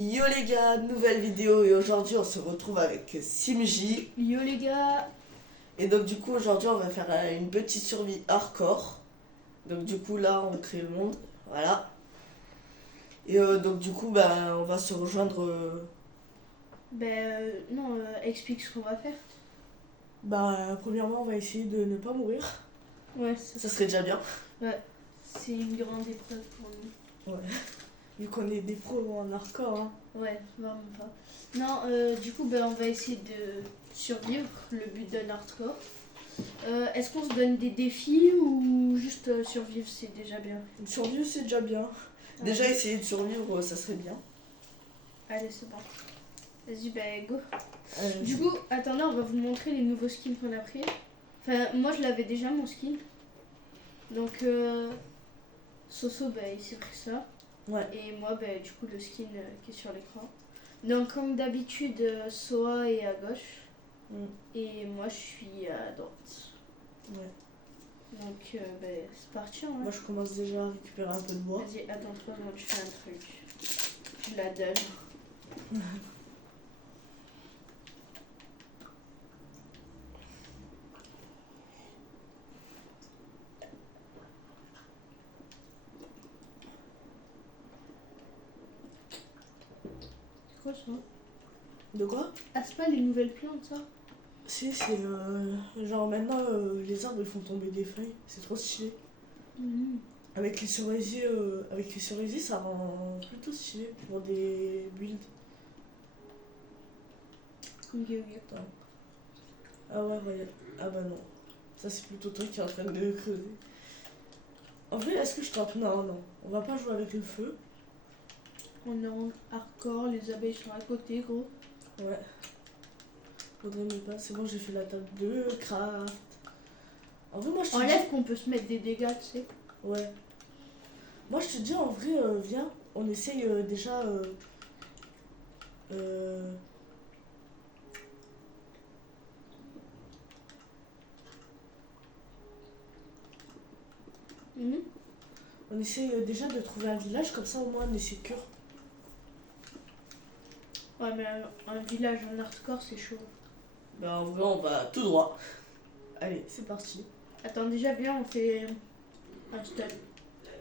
Yo les gars, nouvelle vidéo et aujourd'hui on se retrouve avec Simji. Yo les gars. Et donc du coup aujourd'hui on va faire une petite survie hardcore. Donc du coup là on crée le monde, voilà. Et donc du coup on va se rejoindre. Non, explique ce qu'on va faire. Premièrement on va essayer de ne pas mourir. Ouais, Ça serait déjà bien. ouais, c'est une grande épreuve pour nous. Ouais. Vu qu'on est des pros en hardcore. Hein. Ouais, vraiment pas. Non, du coup, on va essayer de survivre, le but d'un hardcore. Est-ce qu'on se donne des défis ou juste survivre, c'est déjà bien? Survivre c'est déjà bien. Déjà Ouais. essayer de survivre ça serait bien. Allez, c'est bon. Vas-y, go. Euh, Du coup, attendez, on va vous montrer les nouveaux skins qu'on a pris. Enfin, moi je l'avais déjà mon skin. Donc, Soso, il s'est pris ça. Ouais. Et moi, du coup, le skin qui est sur l'écran. Donc, comme d'habitude, Soa est à gauche. Mm. Et moi, je suis à droite. Ouais. Donc, c'est parti. Hein. Moi je commence déjà à récupérer un peu de bois. Vas-y, attends 3 secondes, je fais un truc. Je la donne. C'est quoi ça? De quoi? Ah, c'est pas les nouvelles plantes, ça? Si, c'est genre maintenant les arbres ils font tomber des feuilles, c'est trop stylé. Mhm. Avec les cerisiers ça rend plutôt stylé pour des builds. Ok, ok. Attends. Ah ouais. Ah bah non. Ça c'est plutôt toi qui es en train de creuser. En vrai, est-ce que je tente? Non. On va pas jouer avec le feu. On est en hardcore, les abeilles sont à côté, gros. Ouais. Faudrait mais pas. C'est bon, j'ai fait la table de craft. En vrai, moi je te Enlève qu'on peut se mettre des dégâts, tu sais. Ouais. Moi je te dis en vrai, viens, on essaye déjà. Euh, Mhm. On essaye déjà de trouver un village, comme ça au moins on est sécure. Ouais, mais un village en hardcore, c'est chaud. En vrai, on va tout droit. Allez, c'est parti. Attends, déjà, viens, on fait un stock.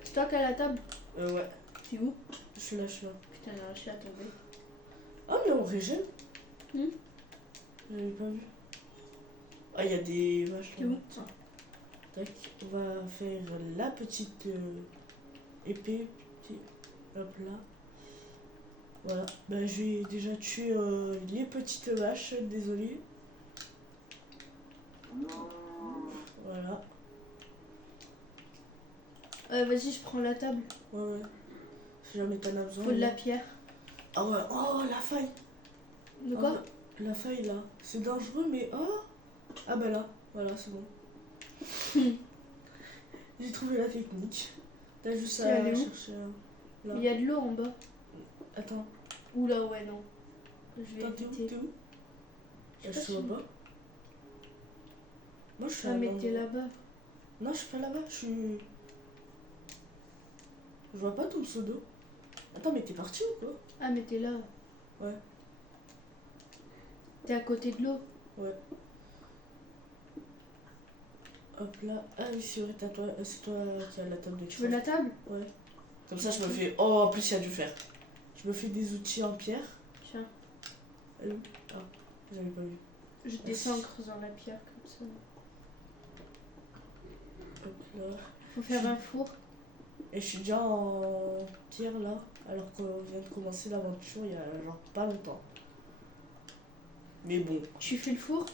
Stock à la table. Ouais, C'est où? je suis là. Putain, j'ai réussi à tomber. Ah, mais on régène. Hmm. J'avais pas vu. Ah, il y a des vaches C'est là. où? Tiens. Tac, on va faire la petite épée. Hop là. Voilà. Je vais déjà tuer les petites vaches, désolé. Voilà. Vas-y, je prends la table. Ouais. Si jamais t'en as besoin. Faut de la pierre. Ah ouais, oh la faille. De quoi? La faille là. C'est dangereux, mais oh. Ah bah là, voilà, c'est bon. J'ai trouvé la technique. T'as juste C'est allé à où? chercher là. Il y a de l'eau en bas. Attends, Oula, ouais, non. Je vais t'es où? éviter. Je sais pas te vois si- pas. Moi je suis Ah, à mais l'endroit. t'es là-bas. Non, je suis pas là-bas, je suis. Je vois pas ton pseudo. Attends, mais t'es parti ou quoi? Ah, mais t'es là. Ouais. T'es à côté de l'eau. Ouais. Hop là. Ah oui, c'est vrai, c'est toi qui as la table de Tu veux la table? Ouais. Comme ça, je me fais. Oh, en plus, il y a du fer. Je me fais des outils en pierre. Tiens, Elle est où? Ah, j'avais pas vu. je descends en creusant la pierre comme ça. Hop là. Faut faire un four. Et je suis déjà en pierre là, alors qu'on vient de commencer l'aventure il y a genre pas longtemps. Mais bon. Tu fais le four?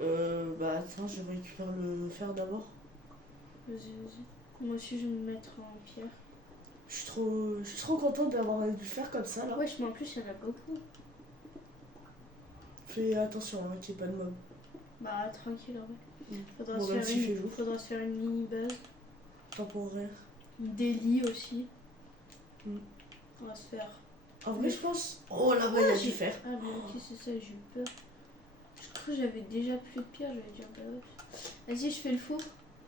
Attends, je récupère le fer d'abord. Vas-y. Moi aussi, je vais me mettre en pierre. Je suis trop contente d'avoir du fer comme ça là. Wesh, mais en plus, il y en a beaucoup. Fais attention hein, qu'il n'y ait pas de mob. Bah, tranquille, en vrai. Bon, même s'il fait jour. Faudra se faire une mini base. Temporaire. Des lits aussi. Mm. On va se faire. En vrai, je pense. Oh là-bas, il y a du fer. Ah, mais ok, c'est ça, j'ai eu peur. Je crois que j'avais déjà plus de pierre, j'allais dire bah ouais. Vas-y, je fais le four.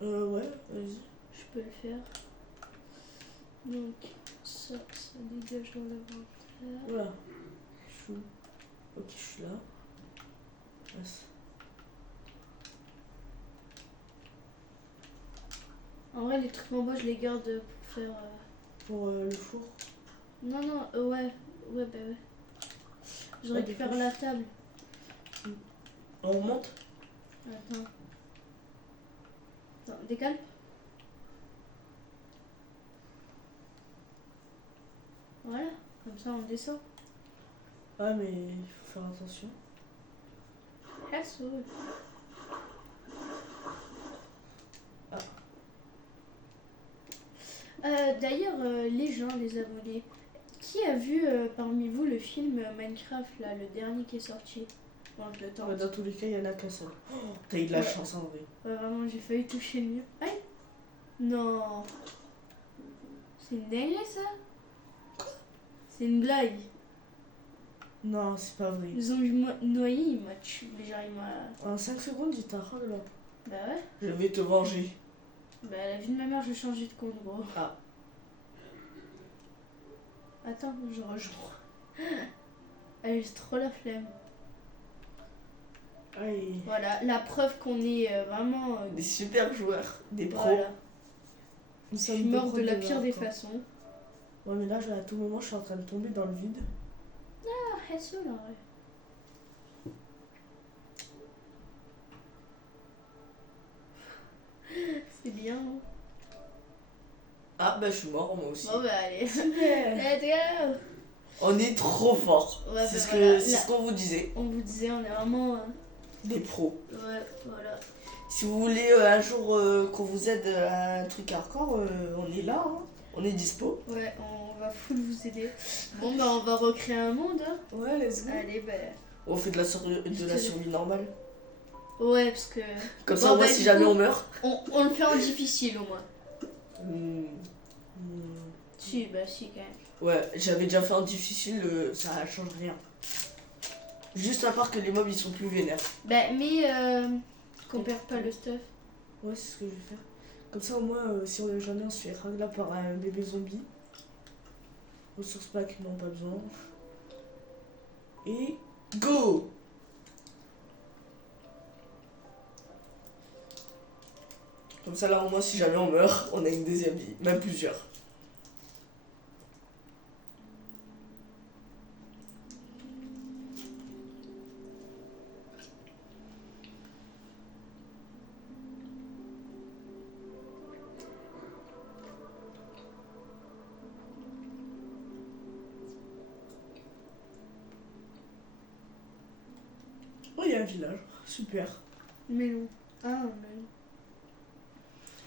Ouais, vas-y. Je peux le faire. Donc, ça dégage dans la vente. Voilà. Chou. Ok, je suis là. Passe. En vrai, les trucs en bas, je les garde pour faire. Pour le four. Non, non, ouais. Ouais, bah ouais. Je Ah, récupère des la table. On monte. Attends. Attends, décale. Voilà, comme ça on descend. Ah, mais il faut faire attention. Yes, ouais. D'ailleurs, les gens, les abonnés, qui a vu parmi vous le film Minecraft, là, le dernier qui est sorti? Bon, je le tente. Ouais, dans tous les cas, il y en a qu'un seul. Oh, t'as eu de la Ouais. chance en vrai. Ouais, vraiment, j'ai failli toucher le mur. Aïe! Non! C'est une dinguerie, ça? C'est une blague. Non, c'est pas vrai. Ils ont noyé, il m'a tué. Genre, il m'a. En 5 secondes, il t'a rendu là. Bah ouais. Je vais te venger. Bah, la vie de ma mère, je vais changer de compte, gros. Ah. Attends, je rejoins. Allez, j'ai trop la flemme. Aïe. Voilà, la preuve qu'on est vraiment. Des super joueurs. Des pros. Voilà. Nous Je sommes suis des morte pros de la pire des hardcore. façons. Ouais, mais là, à tout moment, je suis en train de tomber dans le vide. Ah, SE là, ouais. C'est bien. Hein. Ah, bah, je suis mort, moi aussi. Bon, bah, allez. Super. Let's go! On est trop fort. Ouais, c'est bah, ce voilà. que c'est ce qu'on vous disait. On vous disait, on est vraiment. Des pros. Ouais, voilà. Si vous voulez un jour qu'on vous aide à un truc hardcore, on est là. Hein. On est dispo. Ouais, on va full vous aider. Bon, bah, on va recréer un monde. Hein. Ouais, let's go. Allez, bah. On fait de la survie normale. Ouais, parce que. Comme Bon, ça, au moins, bah, si du jamais coup, on meurt. On le fait en difficile au moins. Hmm. Si, bah, si, quand même. Ouais, j'avais déjà fait en difficile, ça change rien. Juste à part que les mobs ils sont plus vénères. Bah, mais. Qu'on perd pas le stuff. Ouais, c'est ce que je vais faire. Comme ça, au moins, si j'en ai un, on se fait ragla par un bébé zombie. Ressources pack, non, pas besoin. Et go! Comme ça, là, au moins, si jamais on meurt, on a une deuxième vie. Même plusieurs. Oh, il y a un village. Super. Mais non. Ah, mais non.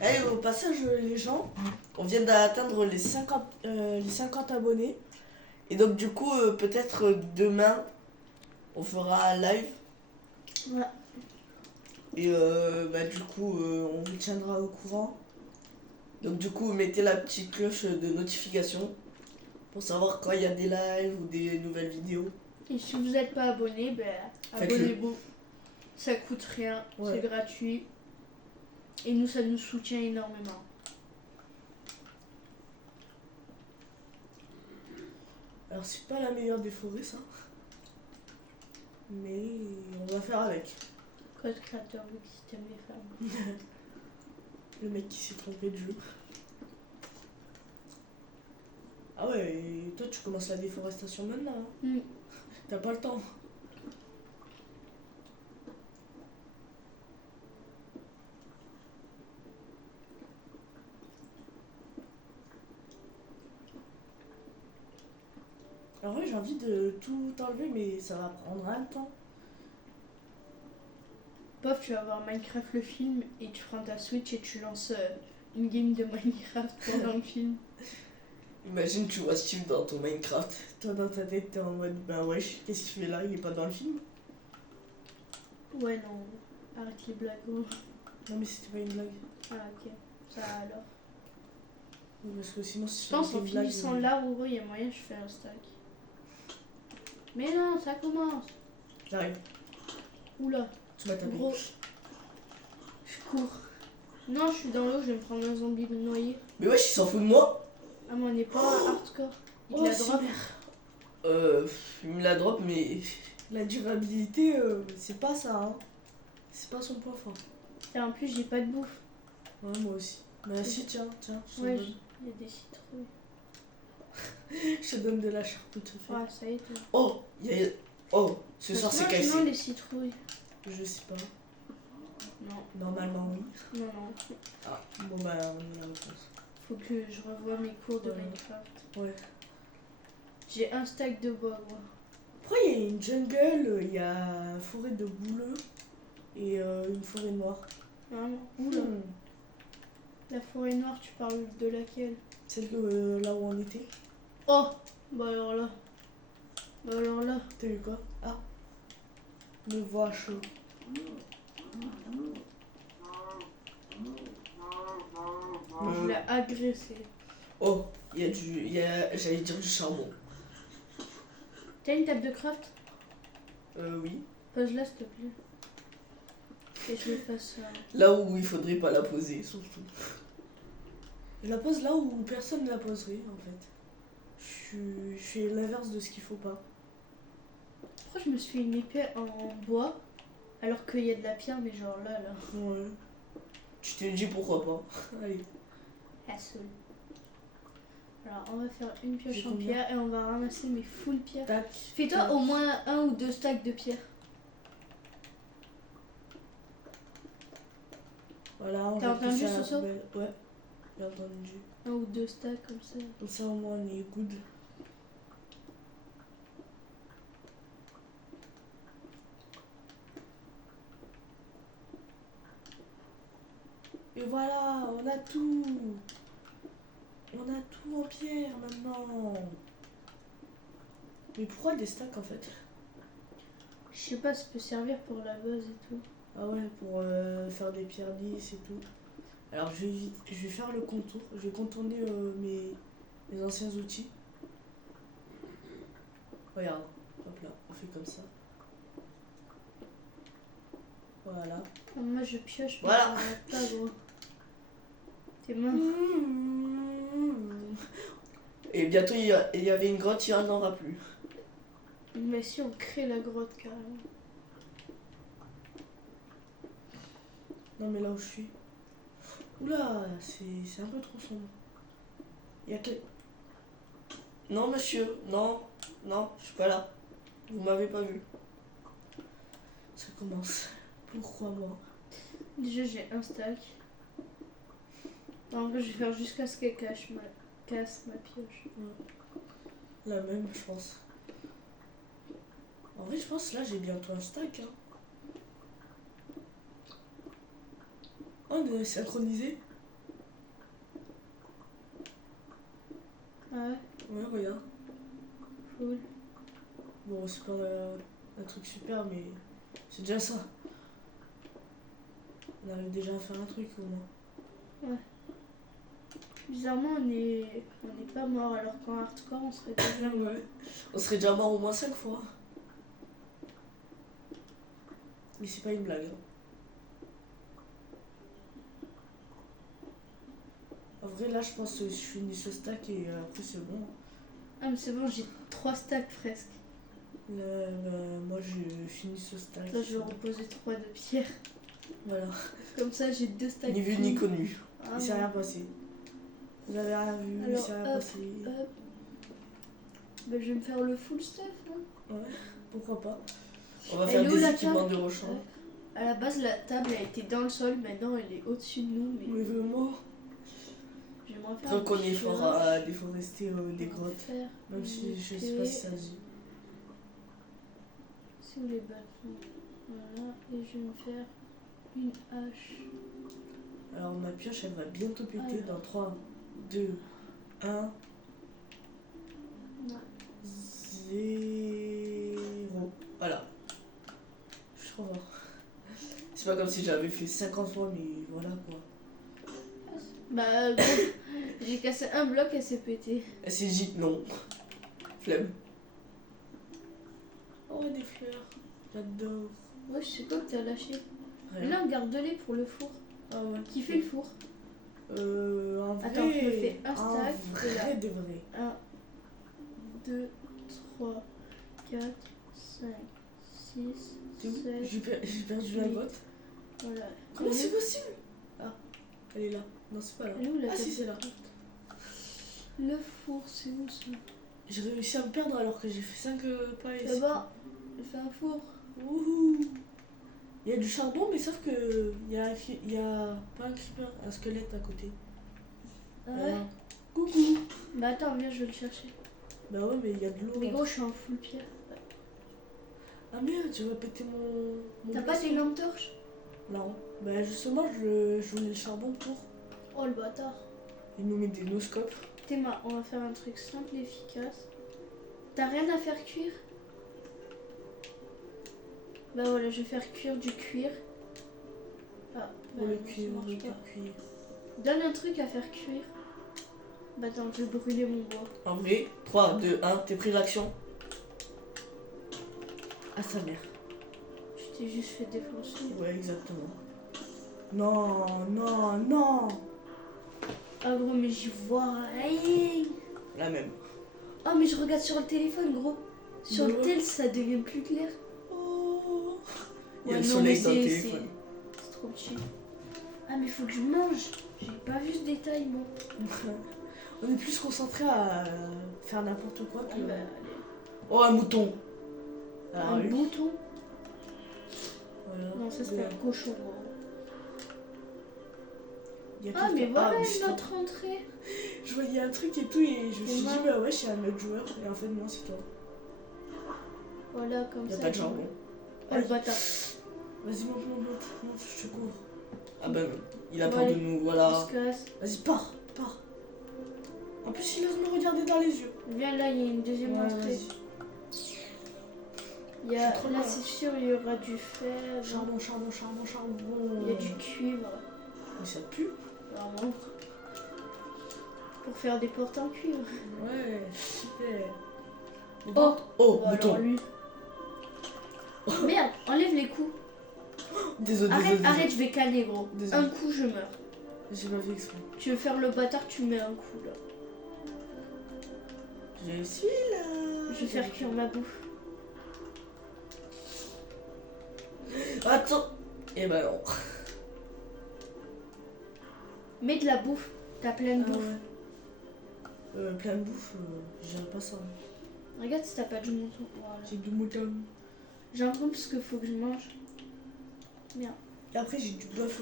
Allez, au passage, les gens, on vient d'atteindre les 50 abonnés. Et donc, du coup, peut-être demain, on fera un live. Ouais. Et bah, du coup, on vous tiendra au courant. Donc, du coup, mettez la petite cloche de notification pour savoir quand il y a des lives ou des nouvelles vidéos. Et si vous n'êtes pas abonné, ben Faites-le. abonnez-vous. Ça coûte rien, Ouais. c'est gratuit. Et nous, ça nous soutient énormément. Alors, c'est pas la meilleure des forêts, ça. Mais on va faire avec. Code créateur du système des femmes. Le mec qui s'est trompé de jeu. Ah ouais, et toi tu commences la déforestation maintenant. Hein. Mm. T'as pas le temps. En vrai, j'ai envie de tout enlever, mais ça va prendre un temps. Pof, tu vas voir Minecraft le film et tu prends ta Switch et tu lances une game de Minecraft pendant le film. Imagine, tu vois Steve dans ton Minecraft. Toi, dans ta tête, t'es en mode, bah wesh, qu'est-ce qu'il fait là? Il est pas dans le film? Ouais, non. Arrête les blagues. Gros. Non, mais c'était pas une blague. Ah, ok. Ça alors. Oui, parce que sinon, si Je pense c'était en une blague, finissant l'arbre, il y a moyen que je fais un stack. Mais non, ça commence. J'arrive, Oula, tu m'as tapé. gros. Je cours. Non, je suis dans l'eau, je vais me prendre un zombie noyé. Mais wesh, il s'en fout de moi. Ah, mais on n'est pas hardcore. Il te Oh, la c'est drop. merde. Il me la drop, mais... La durabilité, c'est pas ça, hein. C'est pas son point fort. Et en plus, j'ai pas de bouffe. Ouais, moi aussi. Bah si, tiens, je te Ouais, donne. il y a des citrouilles. Je te donne de la charcuterie. Ouais, ça y est. toi. Oh, oh, ce soir c'est Non, KFC. les citrouilles. Je sais pas. Non, Normalement, oui. non, non. Ah, bon bah, on a la réponse. Faut que je revoie mes cours de Ouais. Minecraft. Ouais. J'ai un stack de bois, moi. Après, il y a une jungle, il y a une forêt de bouleux et une forêt noire. Vraiment. Oula. Hmm. La forêt noire, tu parles de laquelle? Celle là où on était. Oh! Bah alors là. Bah alors là. T'as vu quoi? Ah. Me voix chaud. Je l'ai agressé. Oh, j'allais dire du charbon. T'as une table de craft? Oui. Pose-la, s'il te plaît. Et je fasse ça. Là où il faudrait pas la poser, surtout. Je la pose là où personne ne la poserait en fait. Je fais l'inverse de ce qu'il faut pas. Pourquoi je me suis fait une épée en bois alors qu'il y a de la pierre, mais genre là. Ouais. Tu t'es dit pourquoi pas. Allez. La seule. Alors on va faire une pioche J'ai en combien pierre et on va ramasser mes full pierres. Tac. Fais-toi tac. au moins 1 ou 2 stacks de pierre. Voilà, on T'as va entendu pousser à ce la saut? poubelle. Ouais. J'ai entendu. 1 ou 2 stacks comme ça. Comme ça au moins on est good. Et voilà, on a tout. On a tout en pierre maintenant. Mais pourquoi des stacks en fait? Je sais pas, ça peut servir pour la base et tout. Ah ouais, pour faire des pierres lisses et tout. Alors je vais faire le contour. Je vais contourner mes anciens outils. Regarde, hop là, on fait comme ça. Voilà. Ah, moi je pioche, mais Voilà. j'arrête pas gros. Tes mains. Et bientôt il y avait une grotte, il n'y en aura plus. Mais si on crée la grotte carrément. Non mais là où je suis. Oula, c'est un peu trop sombre. Il y a que... Non monsieur, non, je suis pas là. Vous m'avez pas vu. Ça commence. Pourquoi moi? Déjà j'ai un stack. En vrai je vais faire jusqu'à ce qu'elle casse ma pioche. La même, je pense. En vrai, je pense là j'ai bientôt un stack. Hein. Oh, on est synchronisé. Ah ouais, Ouais, regarde. cool. Bon, c'est pas un truc super, mais c'est déjà ça. On arrive déjà à faire un truc au moins. Bizarrement on est pas mort alors qu'en hardcore on serait déjà mort. Ouais. On serait déjà mort au moins 5 fois. Mais c'est pas une blague. Hein. En vrai, là, je pense que je finis ce stack et après c'est bon. Ah mais c'est bon, j'ai 3 stacks presque. Moi, je finis ce stack. Là je vais reposer 3 de pierre. Voilà. Comme ça j'ai 2 stacks. Ni vu ni connu. Ah, Il s'est ouais. rien passé. Vous avez rien vu, il Alors, s'est rien hop, passé. hop. Bah, je vais me faire le full stuff. Hein. Ouais, pourquoi pas. On va Elle faire est où, des la équipements table de rechange. Ouais. À la base, la table a été dans le sol, maintenant elle est au-dessus de nous. Mais Mais vraiment, j'aimerais faire. Tant qu'on y un fera pioche. déforester des grottes. Faire Même si une je sais pas si épée. ça se dit. C'est où les bâtons? Voilà, et je vais me faire une hache. Alors ma pioche, elle va bientôt péter Alors. dans 3, 2, 1, Non. 0. Voilà. Je suis trop fort. C'est pas comme si j'avais fait 50 fois, mais voilà quoi. Bah, gros, j'ai cassé un bloc, elle s'est pétée. Elle s'est dit non. Flemme. Oh, des fleurs. J'adore. Ouais, je sais pas où t'as lâché. Rien. Là, garde-les pour le four. Ah ouais. Qui fait le four? En vrai. Attends, je me fais un stack, En vrai et là. de vrai. 1, 2, 3, 4, 5, 6, T'es où 7. J'ai perdu la Oui. boîte. Voilà. Comment c'est possible? Ah, elle est là. Non, c'est pas là. Elle est où la Ah si, table c'est là. Le four, c'est où ça? J'ai réussi à me perdre alors que j'ai fait 5 pas ici. Là-bas, j'ai fait un four. Wouhou. Il y a du charbon, mais sauf que il y a pas un creeper, un squelette à côté. Ah ouais? Coucou. Bah attends, viens, je vais le chercher. Bah ouais, mais il y a de l'eau. Mais gros, je suis en full pierre. Ah merde, tu vas péter mon T'as pas glaçon. des lampes torches? Non. Bah justement, je voulais le charbon pour. Oh le bâtard. Il nous met des noscopes. Théma, on va faire un truc simple et efficace. T'as rien à faire cuire? Bah voilà, je vais faire cuire du cuir. Ah, Pour bah, le non, ça cuir, marche le pas. cuir. Donne un truc à faire cuire. Bah attends, je vais brûler mon bois. En vrai, 3, 2, 1, t'es pris l'action. Ah sa mère. Je t'ai juste fait défoncer. Ouais, exactement. Non, non, non. Ah gros, mais j'y vois rien. La même. Oh mais je regarde sur le téléphone gros. Sur le Ouais. tel ça devient plus clair. Oh. Il y a Ouais, le non, soleil mais dans le c'est- téléphone. C'est trop chill. Ah mais faut que je mange. J'ai pas vu ce détail moi. On est plus concentré à faire n'importe quoi que. Ah bah, allez. Oh, un mouton. Ah, Un oui. bouton. Voilà. Non ça c'est Ouais. un cochon gros. Il y a Ah mais quelqu'un- voilà mais c'est notre entrée. Je voyais un truc et tout et je me suis dit marrant. bah ouais, je suis un autre joueur et en fait non, c'est toi. Voilà comme Il y a ça. pas de charbon. Oh le bâtard. Vas-y, monte, je te couvre. Ah ben, il a Bon, peur allez. de nous, On voilà. se casse. Vas-y, pars. En plus, il ose me regarder dans les yeux. Viens là, il y a une deuxième Ouais, entrée. vas-y. Il y a, Je suis trop là loin. c'est sûr il y aura du fer. Charbon. Il y a du cuivre. Mais ça pue. Vraiment. Pour faire des portes en cuivre. Ouais, super. Oh, Oh, Bon, alors mouton. lui. Merde, enlève les coups. Désolé, Arrête, je vais caler gros. Désolé. Un coup, je meurs. J'ai pas fait exprès. Tu veux faire le bâtard, tu mets un coup là. Je suis là. Je vais faire cuire ma bouffe. Attends. Eh ben non. Mets de la bouffe. T'as plein de Ah bouffe. ouais. Plein de bouffe, j'aime pas ça. Regarde si t'as pas de mouton. Voilà. J'ai du mouton. J'ai un peu parce qu'il faut que je mange. Merde. Et après, j'ai du bœuf.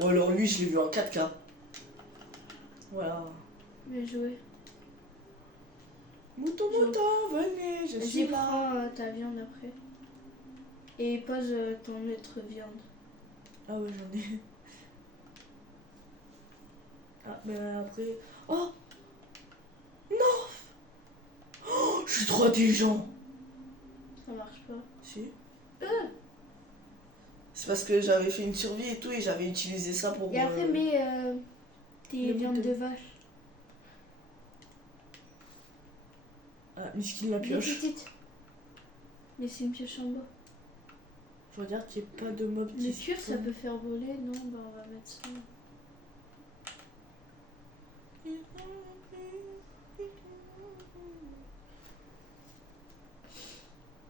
Oh, alors lui, je l'ai vu en 4K. Voilà. Bien joué. Mouton, venez, je Vas-y, suis là. prends ta viande après. Et pose ton autre viande. Ah ouais, j'en ai. Ah, mais après. Oh! Oh, je suis trop intelligent. Ça marche pas. Si. C'est parce que j'avais fait une survie et tout et j'avais utilisé ça pour. Et après, mets tes le viandes bouton. de vache. Ah, Miskin la Vite, pioche. vite, vite. Mais c'est une pioche en bois. Je regarde qu'il n'y ait pas de mob Le qui cuir, ça spawn. peut faire voler. Non, bah on va mettre ça.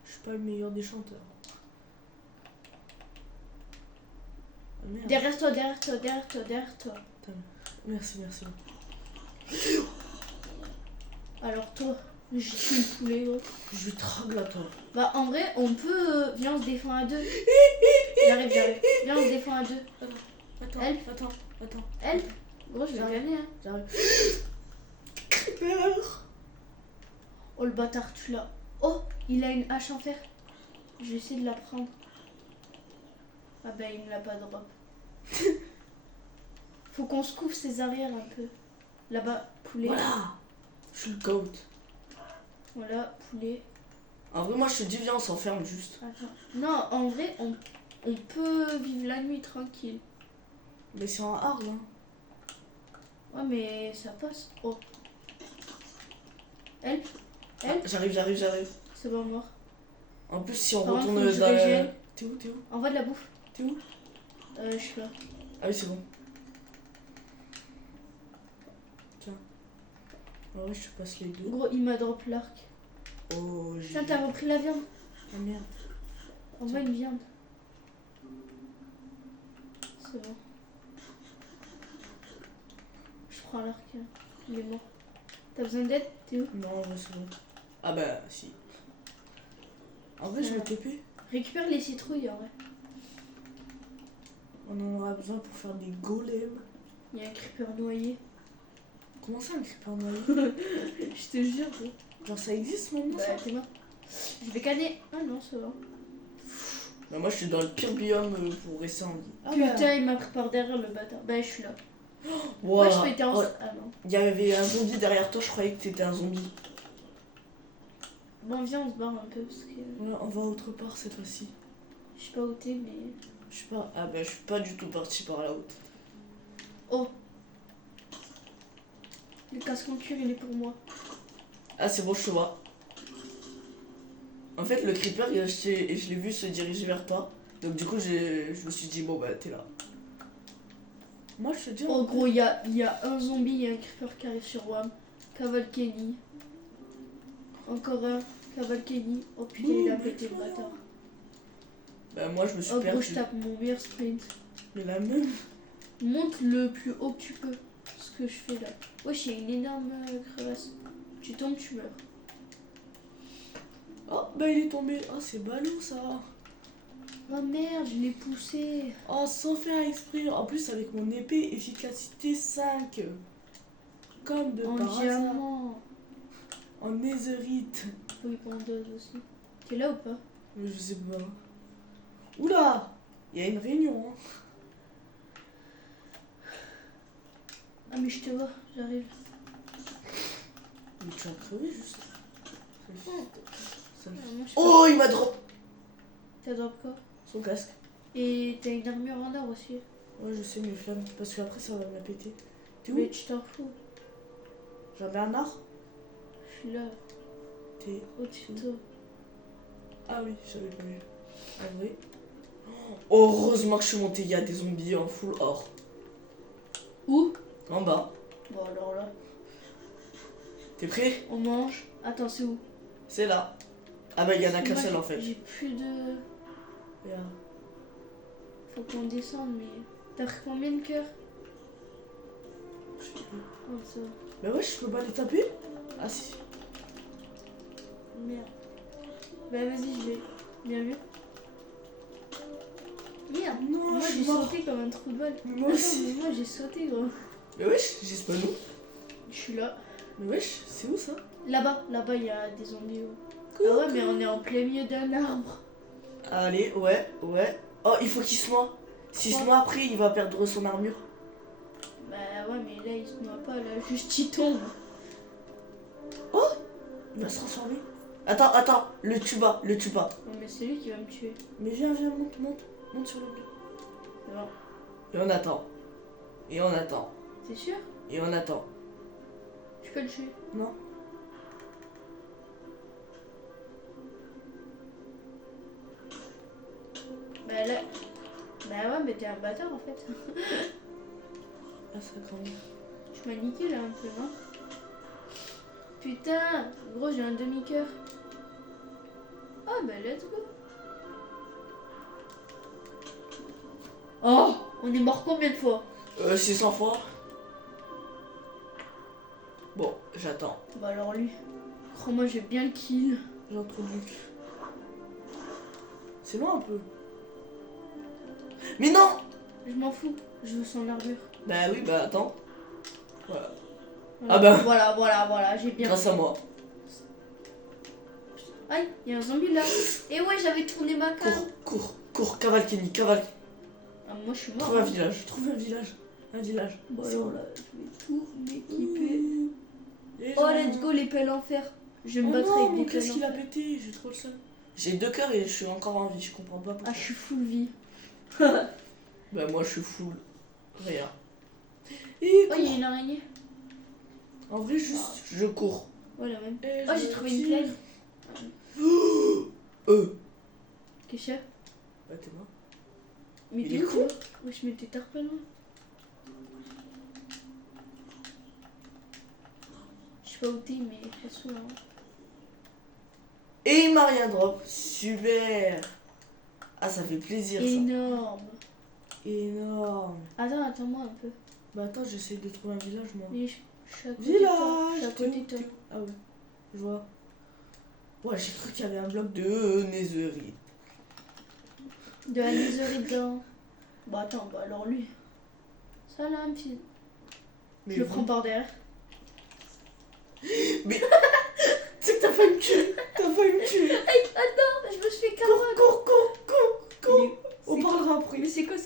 Je suis pas le meilleur des chanteurs. Ah, merde. Derrière toi, derrière toi, derrière toi, derrière toi. Merci. Alors toi, je tue le poulet, gros. Je lui tragle à toi. Bah en vrai, on peut... Viens, on se défend à deux. J'arrive. Viens, on se défend à deux. Attends. Help. Attends. Help. Gros, je vais J'arrive. gagner, hein. J'arrive. Creeper. Oh, le bâtard, tu l'as. Oh, il a une hache en fer. Je vais essayer de la prendre. Ah bah, il me l'a pas drop. Faut qu'on se couvre ses arrières un peu. Là-bas, poulet. Voilà. Je suis le goat. Voilà, poulet. En vrai, moi je te dis, viens, on s'enferme juste. Attends. Non, en vrai, on peut vivre la nuit tranquille. Mais c'est en hard, hein. Ouais, mais ça passe. Oh. Help. Ah, Help. j'arrive. C'est pas mort. En plus, si on Par contre, faut retourne que je dans la. régène. T'es où Envoie de la bouffe. T'es où Je suis là. Ah oui, c'est bon. Ah ouais, je te passe les deux. Gros, il m'a drop l'arc. Oh, j'ai... Tiens, t'as repris la viande. Ah merde. Envoie une viande. C'est bon. Je prends l'arc. Il est mort. T'as besoin d'aide? T'es où? Non, c'est bon. Ah bah, si. En vrai, je vais TP. Récupère les citrouilles, en vrai. On en aura besoin pour faire des golems. Il y a un creeper noyé. Comment ça, un creeper noyé? Je te jure. Gros. Genre, ça existe maintenant, Bah, ça? t'es mort. Je vais canner. Ah non, ça va. Bah, moi, je suis dans le pire biome pour rester en vie. Ah Putain, il m'a pris par derrière le bâtard. Bah, je suis là. Wow. Moi, je peux en... Oh, Ah non. il y avait un zombie derrière toi, je croyais que t'étais un zombie. Bon, viens, on se barre un peu parce que Ouais, on va autre part cette fois-ci. je sais pas où t'es, mais. Je sais pas. Ah bah, je suis pas du tout parti par la haute. Oh! Le casque en cuir, il est pour moi. Ah, c'est bon, je te vois. En fait, le creeper, je l'ai vu se diriger vers toi. Donc, du coup, je me suis dit, bon, bah, t'es là. Moi, je te dis. Oh, gros, il y a un zombie, il y a un creeper qui arrive sur WAM. Cavalcani. Encore un. Cavalcani. Oh putain, il a pété le bâtard. Bah, moi, je me suis Oh, gros, perdu. je tape mon meilleur sprint. Mais la même. Monte le plus haut que tu peux. Ce que je fais là. Wesh, il y a une énorme crevasse. Tu tombes, tu meurs. Oh, bah, il est tombé. Oh, c'est ballot, ça. Oh merde, je l'ai poussé. Oh, sans faire exprès. En plus, avec mon épée, efficacité 5. Comme de En par hasard. diamant. En netherite. Oui, pandeuse aussi. T'es là ou pas? Mais je sais pas. Oula! Il y a une réunion, hein. Ah, mais je te vois, j'arrive. Mais tu vas crever juste. Ça me- Ah, moi, je Oh, il m'a drop. T'as drop quoi? Son casque. Et t'as une armure en or aussi. Ouais, je sais, mes flammes. Parce qu'après, ça va me la péter. T'es où? Mais tu t'en fous. Jean Bernard? Je suis là, T'es. au-dessus de toi. Ah oui, j'avais pas vu. En vrai. Oh, heureusement que je suis monté, il y a des zombies en full or. Où? En bas. Bon, alors là. T'es prêt? On mange. Attends, c'est où? C'est là. Ah bah, il y en a qu'un Moi, seul en fait. J'ai plus de. Regarde. Faut qu'on descende, mais. T'as pris combien de cœurs? Je sais plus. Oh, ça va. Bah ouais, je peux pas les taper? Ah si. Merde. Bah, vas-y, je vais. Bien vu. Merde. Non, Moi, je j'ai suis mort. sauté comme un trou de balle. Moi Attends, aussi. mais moi, j'ai sauté, gros. Mais wesh, j'ai spawn où? Je suis là. Mais wesh, c'est où ça? Là-bas, il y a des zombies. Ouais. Coucou. Ah ouais, mais on est en plein milieu d'un arbre. Allez, ouais, ouais. Oh, il faut qu'il se noie. S'il se noie après, il va perdre son armure. Bah ouais, mais là, il se noie pas, là, juste il tombe. Il va se transformer. Attends, le tuba. Non, mais c'est lui qui va me tuer. Mais viens, monte sur le bleu. Non. Et on attend. C'est sûr? Et on attend. Tu peux le tuer? Non. Bah là. Bah ouais, mais t'es un bâtard en fait. Ah, ça quand même. Tu m'as niqué là un peu, non? Putain, gros, j'ai un demi-cœur. Oh, bah let's go. Oh, on est mort combien de fois? 600 fois. Bon, j'attends. Bah alors lui. Crois-moi, je vais bien le kill. J'introduis. C'est loin un peu. Mais non! Je m'en fous, je veux son armure. Bah oui, bah attends. Voilà. Voilà. Ah bah. Voilà, j'ai bien. Grâce à moi. Aïe, il y a un zombie là. Et ouais, j'avais tourné ma carte. Cours, Cavalcani. Ah, moi je suis mort. Trouve un hein. village. Trouve un village. Bon alors là, je vais tout m'équiper. Les Oh, gens. let's go les pelles en fer. Je me Oh battrai non, avec mon des pelles casque en il a fer. pété, j'ai trop le seum. J'ai 2 cœurs et je suis encore en vie, je comprends pas pourquoi. Ah, je suis full vie. Bah moi je suis full. Rien. Et Oh, il y a une araignée. en vrai, juste. Je cours. Ouais, la même. Et Oh, je j'ai trouvé une tire. plaie. Qu'est-ce qu'il y a? Bah, t'es mort. Mais Il t'es est où con. toi? Wesh, mais t'es tard pas loin. Je sais pas où t'es, mais reste là. Hein. Et il m'a rien drop. Super. Ah, ça fait plaisir ça. Énorme. Énorme. Attends-moi un peu. Bah attends, j'essaie de trouver un village moi. Mais je suis à côté de toi. Je Village. suis à côté de toi. Ah ouais. Je vois. Ouais, j'ai cru qu'il y avait un bloc de netherite. De la netherite dedans. Bah attends, bah alors lui. Ça là, me file. Je le prends par derrière. Mais. Tu sais que t'as failli me tuer. T'as failli me tuer. Attends, je me suis fait carotte. Cours. On C'est parlera après. Mais c'est quoi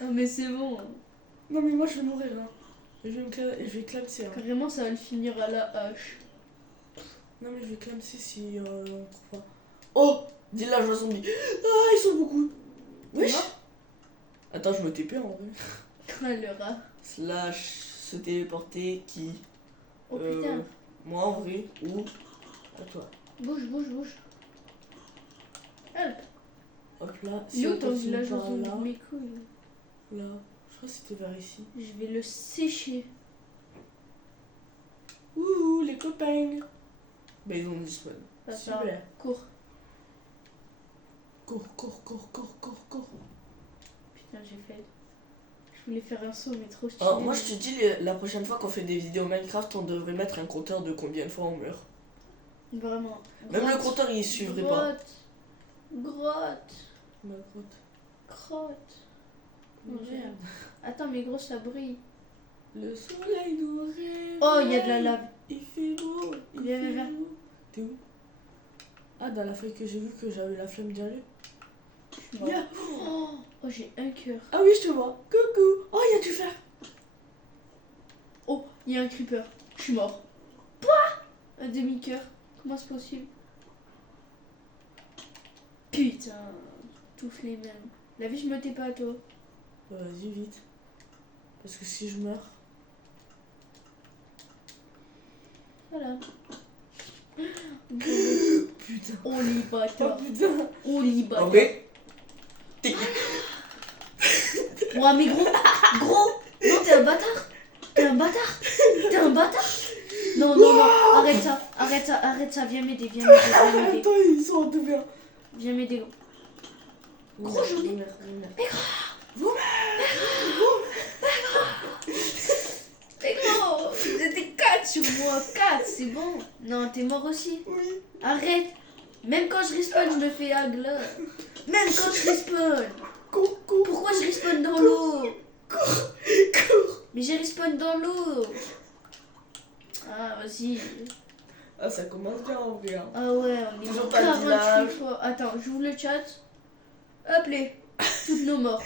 Non mais c'est bon. Non mais moi je vais mourir là. Je vais clamser. Hein. Carrément ça va le finir à la hache. Non mais je vais clamser si on trouve pas. Oh, villageois zombie. Ah, ils sont beaucoup. Wesh. Mort Attends, je me TP en vrai. Le rat. Slash se téléporter qui Oh putain. Moi en vrai ou à toi. Bouge. Help. Hop là. Il est où on ton continue village par là, Mes couilles. là. Je crois que c'était vers ici. Je vais le sécher. Ouh, les copains. Bah ils ont disparu. Super. Cours. Cours. Putain j'ai fait. Je voulais faire un saut mais trop stylé. Alors, moi je te dis, la prochaine fois qu'on fait des vidéos Minecraft, on devrait mettre un compteur de combien de fois on meurt. Vraiment. Même le compteur il suivrait pas. Grotte. Ma grotte. Crotte. Oh, merde. Attends mais gros ça brille. Le soleil nous réveille. Oh il y a de la lave. Il fait beau. Viens. T'es où? Ah, dans la feuille que j'ai vu que j'avais la flemme d'y aller. Ouais. Oh j'ai un cœur. Ah oui, je te vois. Coucou. Oh, il y a du fer. Oh il y a un creeper. Je suis mort. Un demi-cœur. Comment c'est possible? Putain. Tous les mêmes. La vie je me tais pas à toi. Vas-y, vite. Parce que si je meurs. Voilà. Putain. On les Oh bâtards. putain. On les bâtards. En vrai. T'es qui? Ouais mais gros. Non t'es un bâtard. T'es un bâtard. Non. Arrête ça. Viens m'aider. Attends, ils sont en tout bien. Viens m'aider. Gros, j'en ai. Mais gros, vous êtes 4 sur moi. 4, c'est bon. Non, t'es mort aussi. Oui. Arrête. Même quand je respawn, je me fais agla. Même quand je respawn. Cours. Pourquoi je respawn dans l'eau? Cours. Mais j'ai respawn dans l'eau. Ah, vas-y. Ah, ça commence bien en vrai. Hein. Ah ouais, on est Toujours mort pas de 48 village. fois. Attends, j'ouvre le chat. Appelez. Toutes nos morts.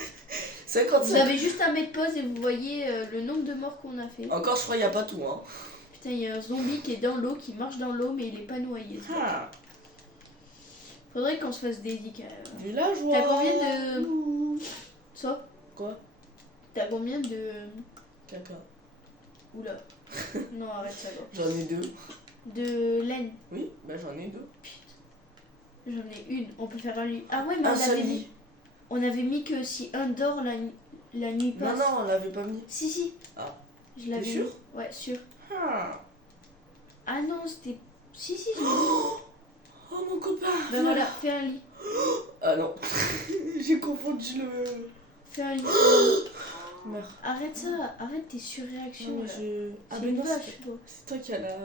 55. Vous avez juste à mettre pause et vous voyez le nombre de morts qu'on a fait. Encore, je crois qu'il n'y a pas tout. Hein. Putain, il y a un zombie qui est dans l'eau, qui marche dans l'eau, mais il est pas noyé. Ah. Faudrait qu'on se fasse des dits quand même. Villageois. T'as combien de... Ouh. Ça? Quoi? T'as combien de... Caca. Oula. Non, arrête ça là. J'en ai 2. De laine. Oui, bah j'en ai 2. J'en ai une. On peut faire un lit. Ah ouais, mais Un on seul avait lit. mis... On avait mis que si un dort, la nuit Non, passe. non, on l'avait pas mis. Si. Ah. Je l'avais T'es sûr? mis. Ouais, sûr. Ah, Ah non, c'était... Si, je l'ai mis. oh mon copain. Ben voilà, fais un lit. Ah non. J'ai confondu le. Fais un lit. Merde. Arrête ça. Arrête tes surréactions. Non, là. je... Ah, C'est mais une non, vache, toi. c'est toi qui as la.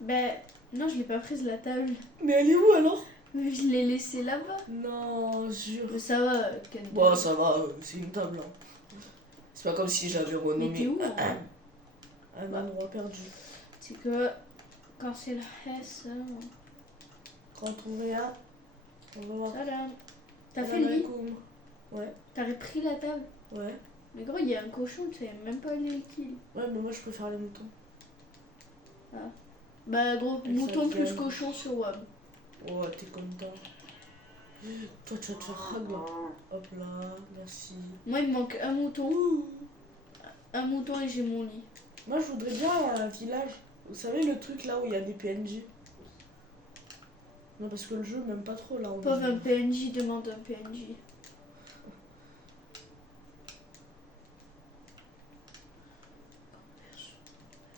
Ben, non, je l'ai pas prise la table. Mais elle est où alors? Mais je l'ai laissée là-bas. Non, jure. Mais ça va, Bon, ça va, c'est une table. Hein. C'est pas comme si j'avais renommé. Mais t'es où Un endroit perdu. C'est que quand c'est le S, Quand on regarde, on va voir. Salam. T'as fait le lit? Ouais, T'as repris la table? ouais. Mais gros, il y a un cochon, tu sais même pas aller le kill. Ouais, mais moi je préfère les moutons. Bah gros, Avec mouton sa plus gueule. cochon sur WAB. Oh, t'es content. Toi, tu vas te faire hug là. Hop là, merci. Moi, il me manque un mouton. Ouh. Un mouton et j'ai mon lit. Moi, je voudrais bien un village. Vous savez, le truc là où il y a des PNJ. Non, parce que le jeu, même pas trop là. on Pauvre un dit. PNJ demande un PNJ.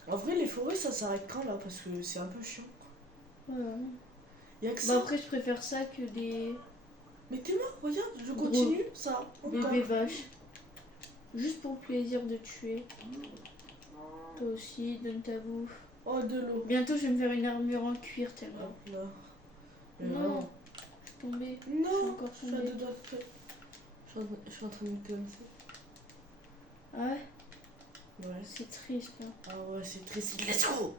En vrai, les forêts, ça s'arrête quand là? Parce que c'est un peu chiant. Ouais. Y'a que Bah ça. après, je préfère ça que des Mais t'es mort, regarde, je Gros. continue, ça. Encore. bébés vaches. Juste pour le plaisir de tuer. Toi aussi, donne ta bouffe. Oh, de l'eau. Bientôt, je vais me faire une armure en cuir tellement. Hop là. Mais Non. vraiment. Je suis tombée. Je suis Non, encore je suis à tombée. deux doigts de faire. Je suis en train de me classer. Ah ouais, Ouais. c'est triste. Hein. Ah ouais, c'est triste. Let's go.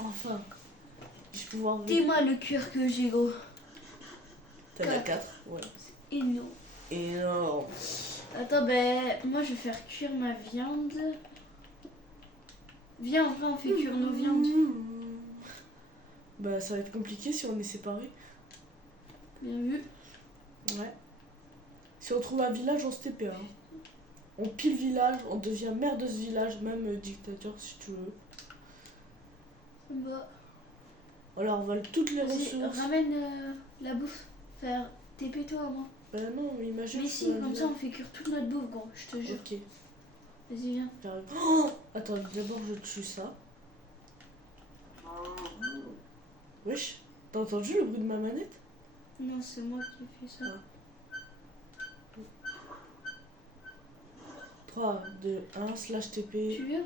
Enfin. Je peux pouvoir. Dis-moi le cuir que j'ai, gros. T'as la 4. Ouais. Énorme. Énorme. Attends, ben, moi je vais faire cuire ma viande. Viens, en vrai, on fait cuire nos viandes. Bah, ça va être compliqué si on est séparés. Bien vu. Ouais. Si on trouve un village, on se TP. Hein. On pile village, on devient maire de ce village, même dictateur si tu veux. Ça va. On leur vole toutes les Vas-y, ressources. ramène la bouffe. Faire TP-toi à moi. Bah non, mais imagine. Mais que si, un comme ça village. on fait cuire toute notre bouffe, gros, je te jure. Ok, Vas-y, viens. j'arrive. Oh attends, d'abord je tue ça. Wesh, t'as entendu le bruit de ma manette? Non, c'est moi qui ai fait ça. 3, 2, 1, slash TP. Tu viens?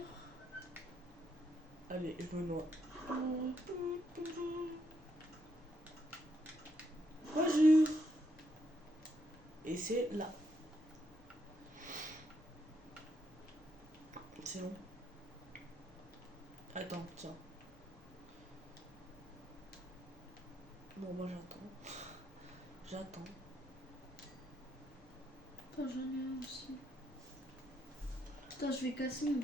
Allez, je me noie. Bonjour. Et c'est là. C'est bon. Attends, tiens. Bon, moi j'attends. J'attends. Attends, j'en ai un aussi. Attends, je vais casser mon...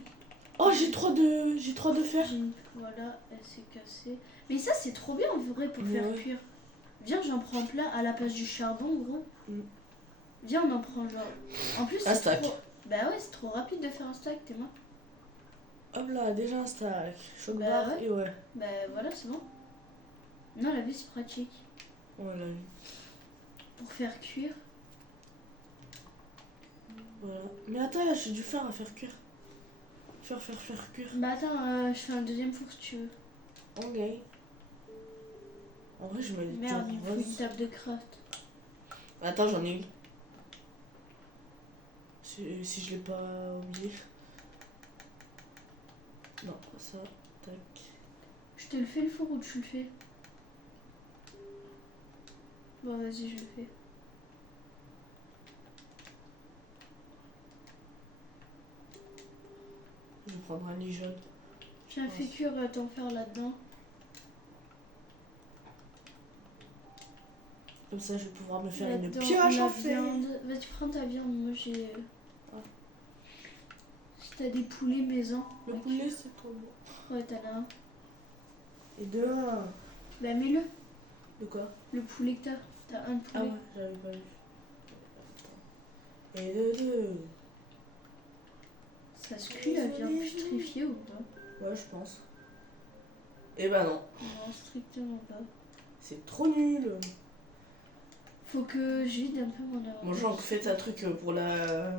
Oh, j'ai 3 de fer. Voilà, elle s'est cassée. Mais ça, c'est trop bien en vrai pour faire Ouais. cuire. Viens, j'en prends plein à la place du charbon, gros. Mm. Viens, on en prend genre. En plus, Un c'est stack. trop... Bah ouais, c'est trop rapide de faire un stack, t'es mort. Hop là, déjà un stack. Choc Bah barre ouais. et ouais. Bah voilà, c'est bon. Non, la vie, c'est pratique. Voilà. Pour faire cuire. Voilà. Mais attends, là, j'ai du fer à faire cuire. Faire cuire. Bah attends, je fais un deuxième four si tu veux. Ok. En vrai, je mets des Merde, il me faut une roses. table de craft. Attends, j'en ai une. Si je l'ai pas oublié. Non, ça, tac. Je te le fais le four ou tu le fais? Bon, vas-y, je le fais. Je vais prendre un lit jaune. Tiens, fais cuire ton fer là-dedans. Comme ça, je vais pouvoir me faire une Là-dedans, pioche la en fer. viande. Vas-y, prends ta viande. Moi, j'ai. Si t'as des poulets maison. Le ok. poulet, c'est trop bon. Ouais, t'en as un. Et de un. Bah, mets-le. De quoi? Le poulet que t'as. T'as un poulet. Ah ouais, j'avais pas vu. Attends. Et de deux. Ça se cuit la viande putrifiée ou pas? Ouais, je pense. Eh ben non. Non, strictement pas. C'est trop nul. Faut que je vide un peu mon inventaire. Bon, genre, faites un truc pour la.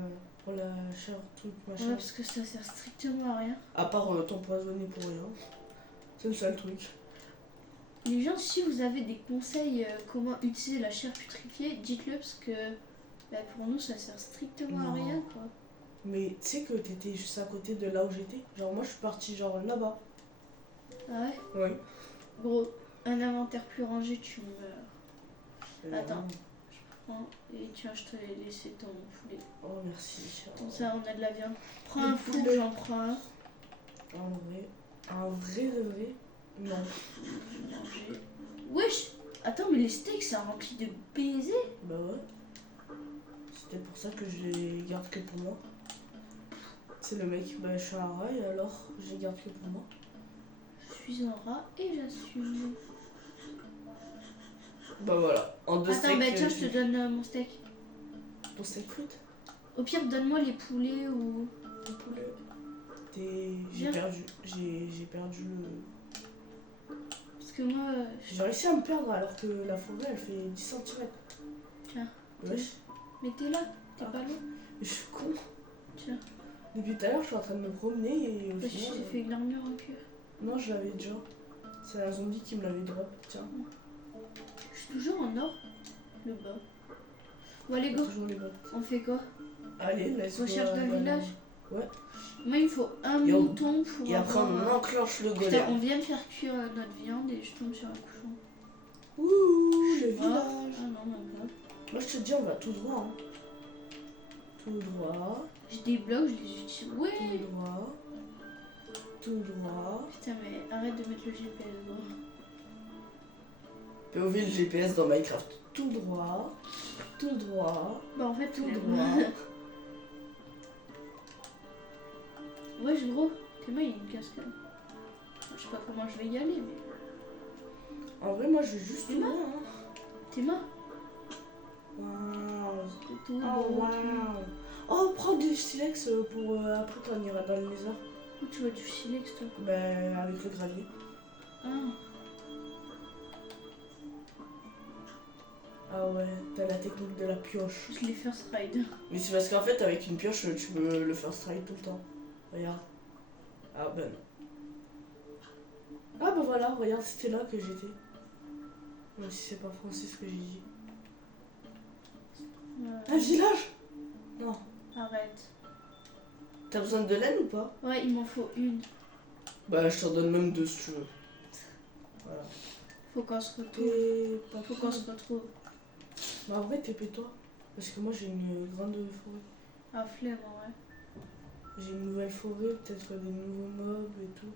Chair, truc, Ouais, machin. parce que ça sert strictement à rien. À part. T'empoisonner pour rien. C'est le seul truc. Les gens, si vous avez des conseils comment utiliser la chair putrifiée, dites-le parce que bah, pour nous ça sert strictement Non. à rien quoi. Mais tu sais que t'étais juste à côté de là où j'étais. Genre, moi, je suis partie genre là-bas. Ah ouais? Ouais. Gros, un inventaire plus rangé, tu meurs. Attends. Prends et tiens, je te l'ai laissé ton poulet. Oh, merci. Comme ça, on a de la viande. Prends Le un four, poulet. j'en prends un. Un vrai de vrai. Non. Je vais manger. Wesh! Attends, mais les steaks, ça remplit de baisers. Bah ouais. C'était pour ça que je les garde que pour moi. C'est le mec, bah je suis un rat et alors je les garde que pour moi. Je suis un rat et j'assume. Bah voilà. En deux Attends, steaks. bah tiens, je te donne mon steak. Ton steak frites? Au pire, donne-moi les poulets ou. Ton poulet? J'ai Viens. perdu. J'ai perdu le. Parce que moi, J'ai réussi à me perdre alors que la forêt elle fait 10 cm. Tiens. Wesh. mais t'es là, t'es Ah. pas loin. Je suis con. Tiens. Depuis tout à l'heure, je suis en train de me promener et au J'ai final... fait une armure en cuir. Non, je l'avais déjà. C'est un zombie qui me l'avait drop. Tiens, Je suis toujours en or. Le bas. Bon, allez, j'ai go. toujours les bottes. On fait quoi? Allez, let's go. Recherche d'un village. Ouais. Moi, il me faut un Et on- mouton pour Et après, avoir... on enclenche le Putain, golem. on vient de faire cuire notre viande et je tombe sur un cochon. Ouh, Je le sais pas. village. Ah non, même pas. Moi, je te dis, on va tout droit. Hein. Tout droit. J'ai des blocs, je les utilise. Ouais. Tout droit. Tout droit. Putain, mais arrête de mettre le GPS, gros. POV le GPS dans Minecraft. Tout droit. Tout droit. Bah, en fait, Tout les- droit. Wesh, gros. T'es mal, il y a une cascade. Je sais pas comment je vais y aller, mais. En vrai, moi, je vais juste tout Emma droit. Hein. T'es mal. Waouh. C'est tout. Oh, beau. waouh. Oh, prends du silex pour après quand on ira dans le lézard. Où tu vois du silex, toi? Ben, avec le gravier. Ah. Ah ouais, t'as la technique de la pioche. Je l'ai first ride. Mais c'est parce qu'en fait, avec une pioche, tu peux le faire strike tout le temps. Regarde. Ah ben non. Ah bah voilà, regarde, c'était là que j'étais. Même si c'est pas français ce que j'ai dit. Un village? Non. Arrête. T'as besoin de laine ou pas? Ouais, il m'en faut une. Bah, je t'en donne même deux si tu veux. Voilà. Faut qu'on se retrouve. T'es pas Faut qu'on se retrouve. Bah en vrai, TP-toi. Parce que moi j'ai une grande forêt. Ah, flemme, en vrai. J'ai une nouvelle forêt, peut-être des nouveaux mobs et tout.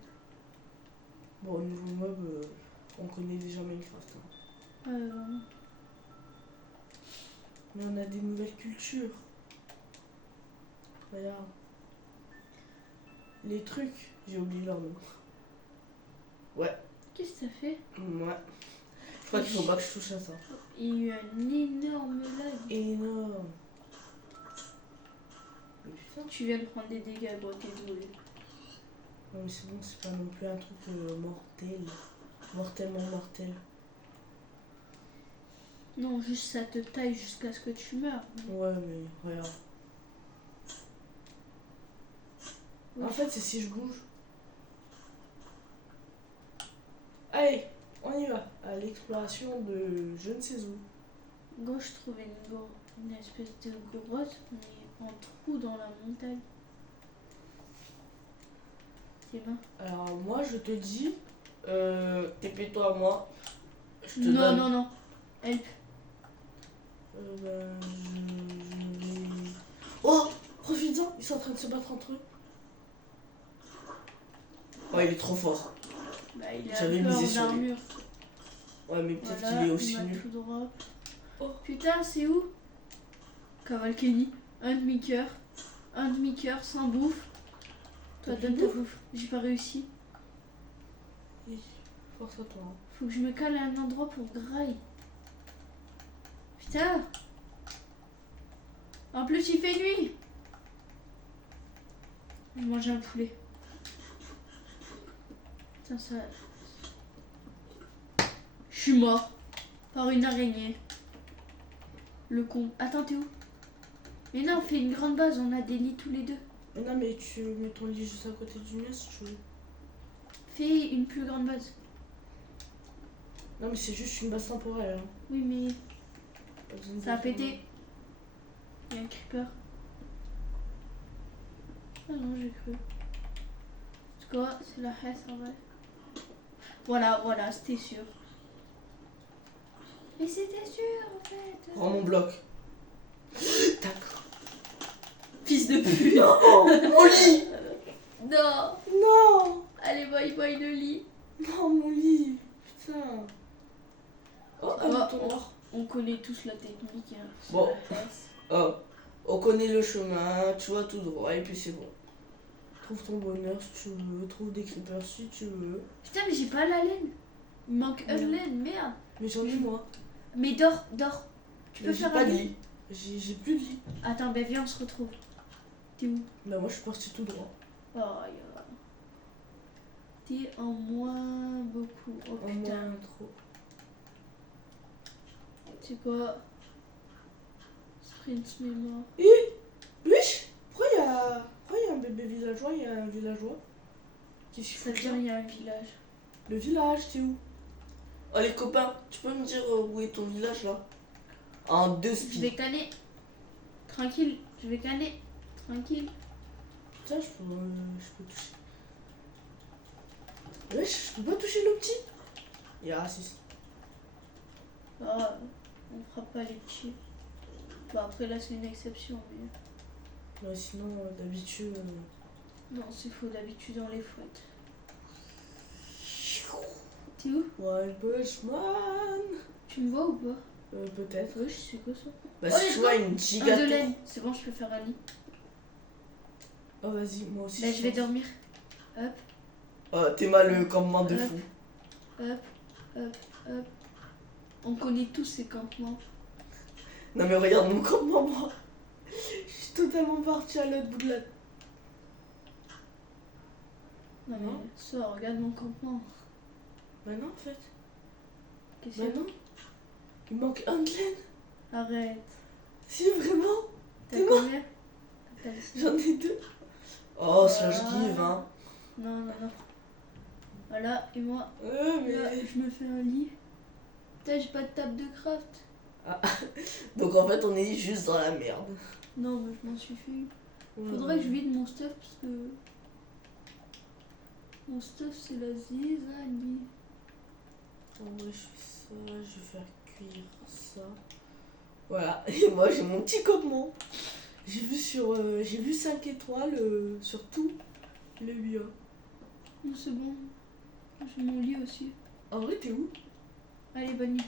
Bon, nouveaux mobs, on connaît déjà Minecraft. Hein. Vraiment. Mais on a des nouvelles cultures. Regarde. Les trucs, j'ai oublié leur nom. Qu'est-ce que ça fait? Ouais. Je crois qu'il faut pas que je touche à ça. Il y a eu un énorme lag. Énorme. Mais putain. Tu viens de prendre des dégâts, gros, t'es doué. Non mais c'est bon, c'est pas non plus un truc mortel. Mortellement mortel. Non, juste ça te taille jusqu'à ce que tu meurs. Ouais mais regarde. Ouais. En fait c'est si je bouge. Allez, on y va. À l'exploration de je ne sais où. Gros, je trouvais une espèce de grotte, mais en trou dans la montagne. C'est bien. Alors moi je te dis. TP-toi à moi. Je te Non, donne. non, non. Help. Je vais. Oh, profites-en, ils sont en train de se battre entre eux. Ouais, il est trop fort. Bah, il est J'avais un peu misé en sur lui. armure. Ouais, mais peut-être Voilà, qu'il est aussi il m'a nul. tout droit. Oh. Putain, c'est où? Cavalcani. Un demi-cœur. Un demi-cœur sans bouffe. Toi, T'as donne plus ta de bouffe. J'ai pas réussi. Oui, force à toi. Hein. Faut que je me cale à un endroit pour graille. Putain. En plus, il fait nuit. Je mange un poulet. Putain, ça... Je suis mort. Par une araignée. Le con. Attends, t'es où? Mais non, on fait une grande base, on a des lits tous les deux. Mais non, mais tu mets ton lit juste à côté du mien si tu veux. Fais une plus grande base. Non, mais c'est juste une base temporaire. Hein. Oui, mais Pas besoin de ça a faire pété. Il y a un creeper. Ah non, j'ai cru. C'est quoi? C'est la hesse en vrai. Voilà, c'était sûr. Mais c'était sûr en fait. Prends mon bloc. Fils de pute. Oh, mon lit. Non. Non. Allez, bye le lit. Non, mon lit. Putain. Oh, un Oh, bouton noir. On connaît tous la technique. Hein, c'est Bon. la hesse. Oh, on connaît le chemin, tu vois tout droit et puis c'est bon. Trouve ton bonheur si tu veux. Trouve des creepers si tu veux. Putain, mais j'ai pas la laine. Il manque Merde. une laine, merde. Mais j'en ai moi. Mais dors. Tu peux Mais j'ai faire pas un de lit. lit. J'ai plus de lit. Attends, ben viens, on se retrouve. T'es où? Bah, moi je suis parti tout droit. Oh, t'es en moins beaucoup. Oh En putain. moins trop. C'est quoi? Sprint mémoire. Oui. Pourquoi il y a un bébé villageois et un villageois. Qu'est-ce qu'il Ça faut veut dire il y a un village. Le village, t'es où? Oh les copains, tu peux me dire où est ton village là? En 2 Je speed. vais canner. Tranquille, je vais canner. Tranquille. Putain, je peux toucher. Wesh, je peux pas toucher le petit. Il est raciste. Ah, on fera pas les petits. Bah après là c'est une exception, mais... Ouais, sinon, d'habitude... Non, c'est faux, d'habitude on les fouette. T'es où? Wild Bushman. Tu me vois ou pas? Peut-être. Ouais, je sais quoi ça. Bah Oh, si let's tu go. vois une Un de giga tour. laine, c'est bon, je peux faire un lit. Oh, vas-y, moi aussi. Bah je vais pense. dormir. Hop, Oh, t'es mal le campement de Hop. fou. hop, hop, hop. On connaît tous ces campements. Non mais regarde mon campement moi. Je suis totalement parti à l'autre bout de la... Non mais Non. ça, regarde mon campement. Bah non, en fait. Qu'est-ce Bah qu'il y a? non. Il manque un de laine. Arrête. Si, vraiment. T'as T'es combien? T'as le- J'en ai 2. Oh slash Ah. give hein. Non, non, non. Voilà, et moi, Mais... là, je me fais un lit. Putain, j'ai pas de table de craft. Donc en fait on est juste dans la merde. Non, mais je m'en suis fait. Faudrait que je vide mon stuff parce que... Mon stuff, c'est la zizanie. En vrai, je fais ça. Je vais faire cuire ça. Voilà. Et moi j'ai mon petit campement. J'ai vu 5 étoiles sur tout le bio. Non, c'est bon. J'ai mon lit aussi. En vrai, t'es où? Allez, bonne nuit.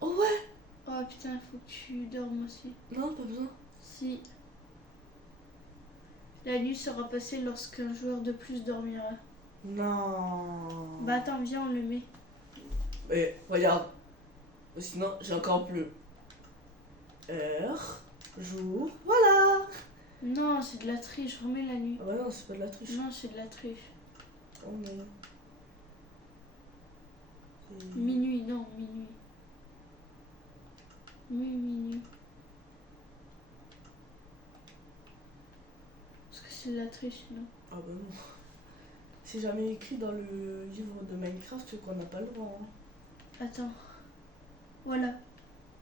Oh ouais. Oh putain, faut que tu dormes aussi. Non, pas besoin. Si. La nuit sera passée lorsqu'un joueur de plus dormira. Non. Bah attends, viens, on le met. Mais regarde. Sinon j'ai encore plus. Heure, jour, voilà. Non, c'est de la triche, remets la nuit. Ah bah non, c'est pas de la triche. Non, c'est de la triche. Oh mais... Minuit, non, minuit. Minuit. Parce que c'est de la triche, non? Ah bah non. C'est jamais écrit dans le livre de Minecraft qu'on n'a pas le droit. Hein. Attends. Voilà.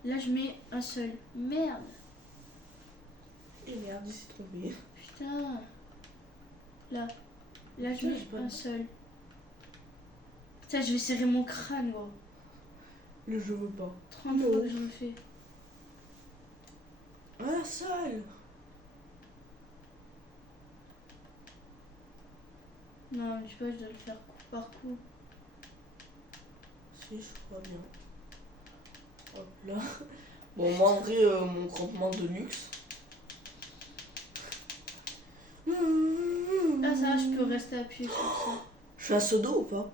Là, je mets un seul. Merde. Et merde, il s'est trompé. Putain. Là. Là, je Putain, mets j'ai pas un vu. seul. Putain, je vais serrer mon crâne, gros. Le je veux pas. 30 Non. fois que je le fais. Ah, sale. Non, je sais pas, je dois le faire coup par coup. Si, je crois bien. Hop là. Bon moi en vrai mon campement de luxe. Ah, ça va, je peux rester appuyé sur ça. Je suis à seau d'eau ou pas?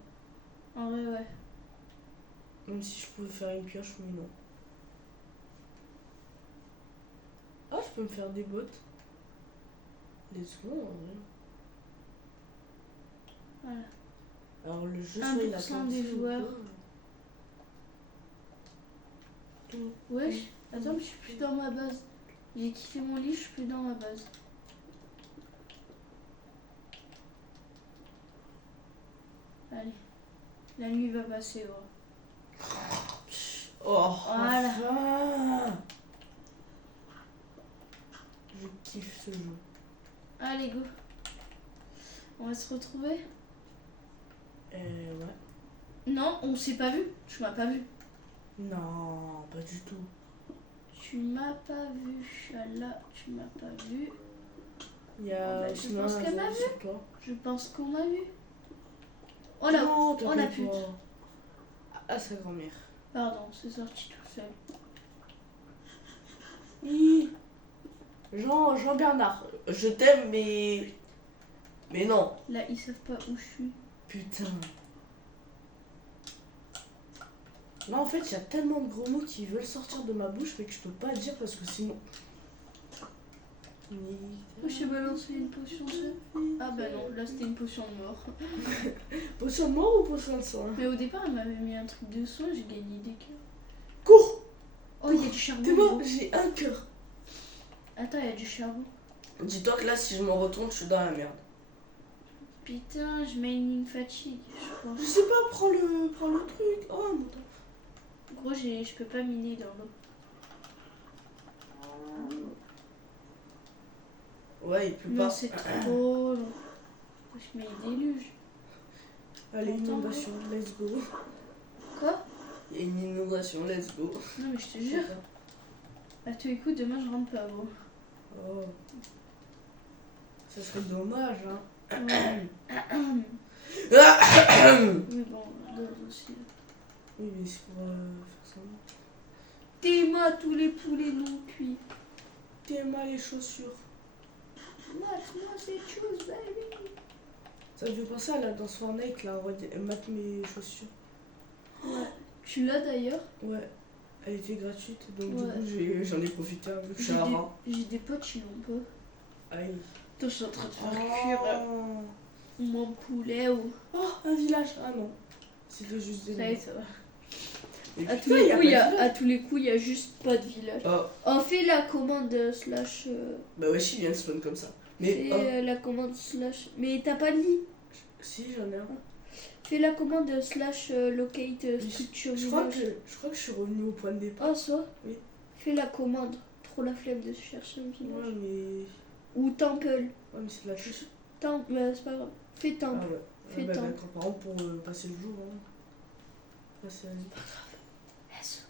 En vrai, ouais. Même si je pouvais faire une pioche, mais non. Ah, je peux me faire des bottes. Let's go, en vrai. Voilà. Alors le jeu, 1% soit il a plein de des feux ou joueurs. pas. Tout. Wesh, attends, je suis plus dans ma base. J'ai quitté mon lit, je suis plus dans ma base. Allez. La nuit va passer, gros. Oh. Voilà. Enfin. Je kiffe ce jeu. Allez, go. On va se retrouver? Ouais. Non, on s'est pas vu. Tu m'as pas vu. Non, pas du tout. Tu m'as pas vu. Là, tu m'as pas vu. Il y a... Bah, je sinon, pense un qu'elle m'a zéro vu. sur toi. Je pense qu'on m'a vu. Oh là, Non, oh la t'inquiète pute. pas. Ah, sa grand-mère. Pardon, c'est sorti tout seul. Hi. Jean-Bernard. Je t'aime mais. Mais non. Là, ils savent pas où je suis. Putain. Là, en fait, il y a tellement de gros mots qui veulent sortir de ma bouche, mais que je peux pas dire parce que sinon. Oh, j'ai balancé une potion de... Ah bah non, là c'était une potion de mort. Potion de mort ou potion de soin? Mais au départ, elle m'avait mis un truc de soin, j'ai gagné des cœurs. Cours! Oh, il y a du charbon. T'es mort, gros. j'ai un cœur. Attends, il y a du charbon. Dis-toi que là, si je me retourne, je suis dans la merde. Putain, je mets une ligne fatigue, je crois. Je sais pas, prends le truc. Oh, mon Dieu. Gros, je peux pas miner dans l'eau. Ouais, il pleut Non, pas. c'est trop long. Je mets le déluge. Allez, Attends. inondation, let's go. Quoi? Il y a une inondation, let's go. Non, mais je te jure. Attends, écoute, demain je rentre pas, gros. Oh. Ça serait dommage, hein. Ouais. Oui, bon, d'autres aussi. Oui, mais c'est pour faire ça. T'aimas tous les poulets non cuits. T'aimes les chaussures. Moi, c'est chose, baby. Ça me fait penser à la danse Fortnite, là. Mate mes chaussures. Ouais. Tu l'as d'ailleurs? Ouais. Elle était gratuite, donc Ouais. du coup j'en ai profité vu que je suis J'ai un des, rat. j'ai des potes, ils l'ont pas. Aïe. Attends, je suis en train de faire cuire Oh. mon poulet ou. Oh, un village. Ah non. C'était juste des Ça y est, ça va. Mais À putain, tous les y a coups, pas il y de a, village. à tous les coups, il y a juste pas de village. Oh, Oh, fais la commande slash. bah ouais, il vient de spawn comme ça. Mais Fais oh, la commande slash. Mais t'as pas de lit. Si, j'en ai un. Fais la commande slash locate structure Je crois village. que je suis revenu au point de départ. Oh, soit. Oui. Fais la commande. Trop la flemme de chercher un village. Ouais, mais. Ou temple. Ouais, mais c'est de la triche. Temple, c'est pas grave. Fais Ah temple. ouais. Fais Bah, temps. d'accord, par contre, pour passer le jour. Hein. Passer la nuit. Yes.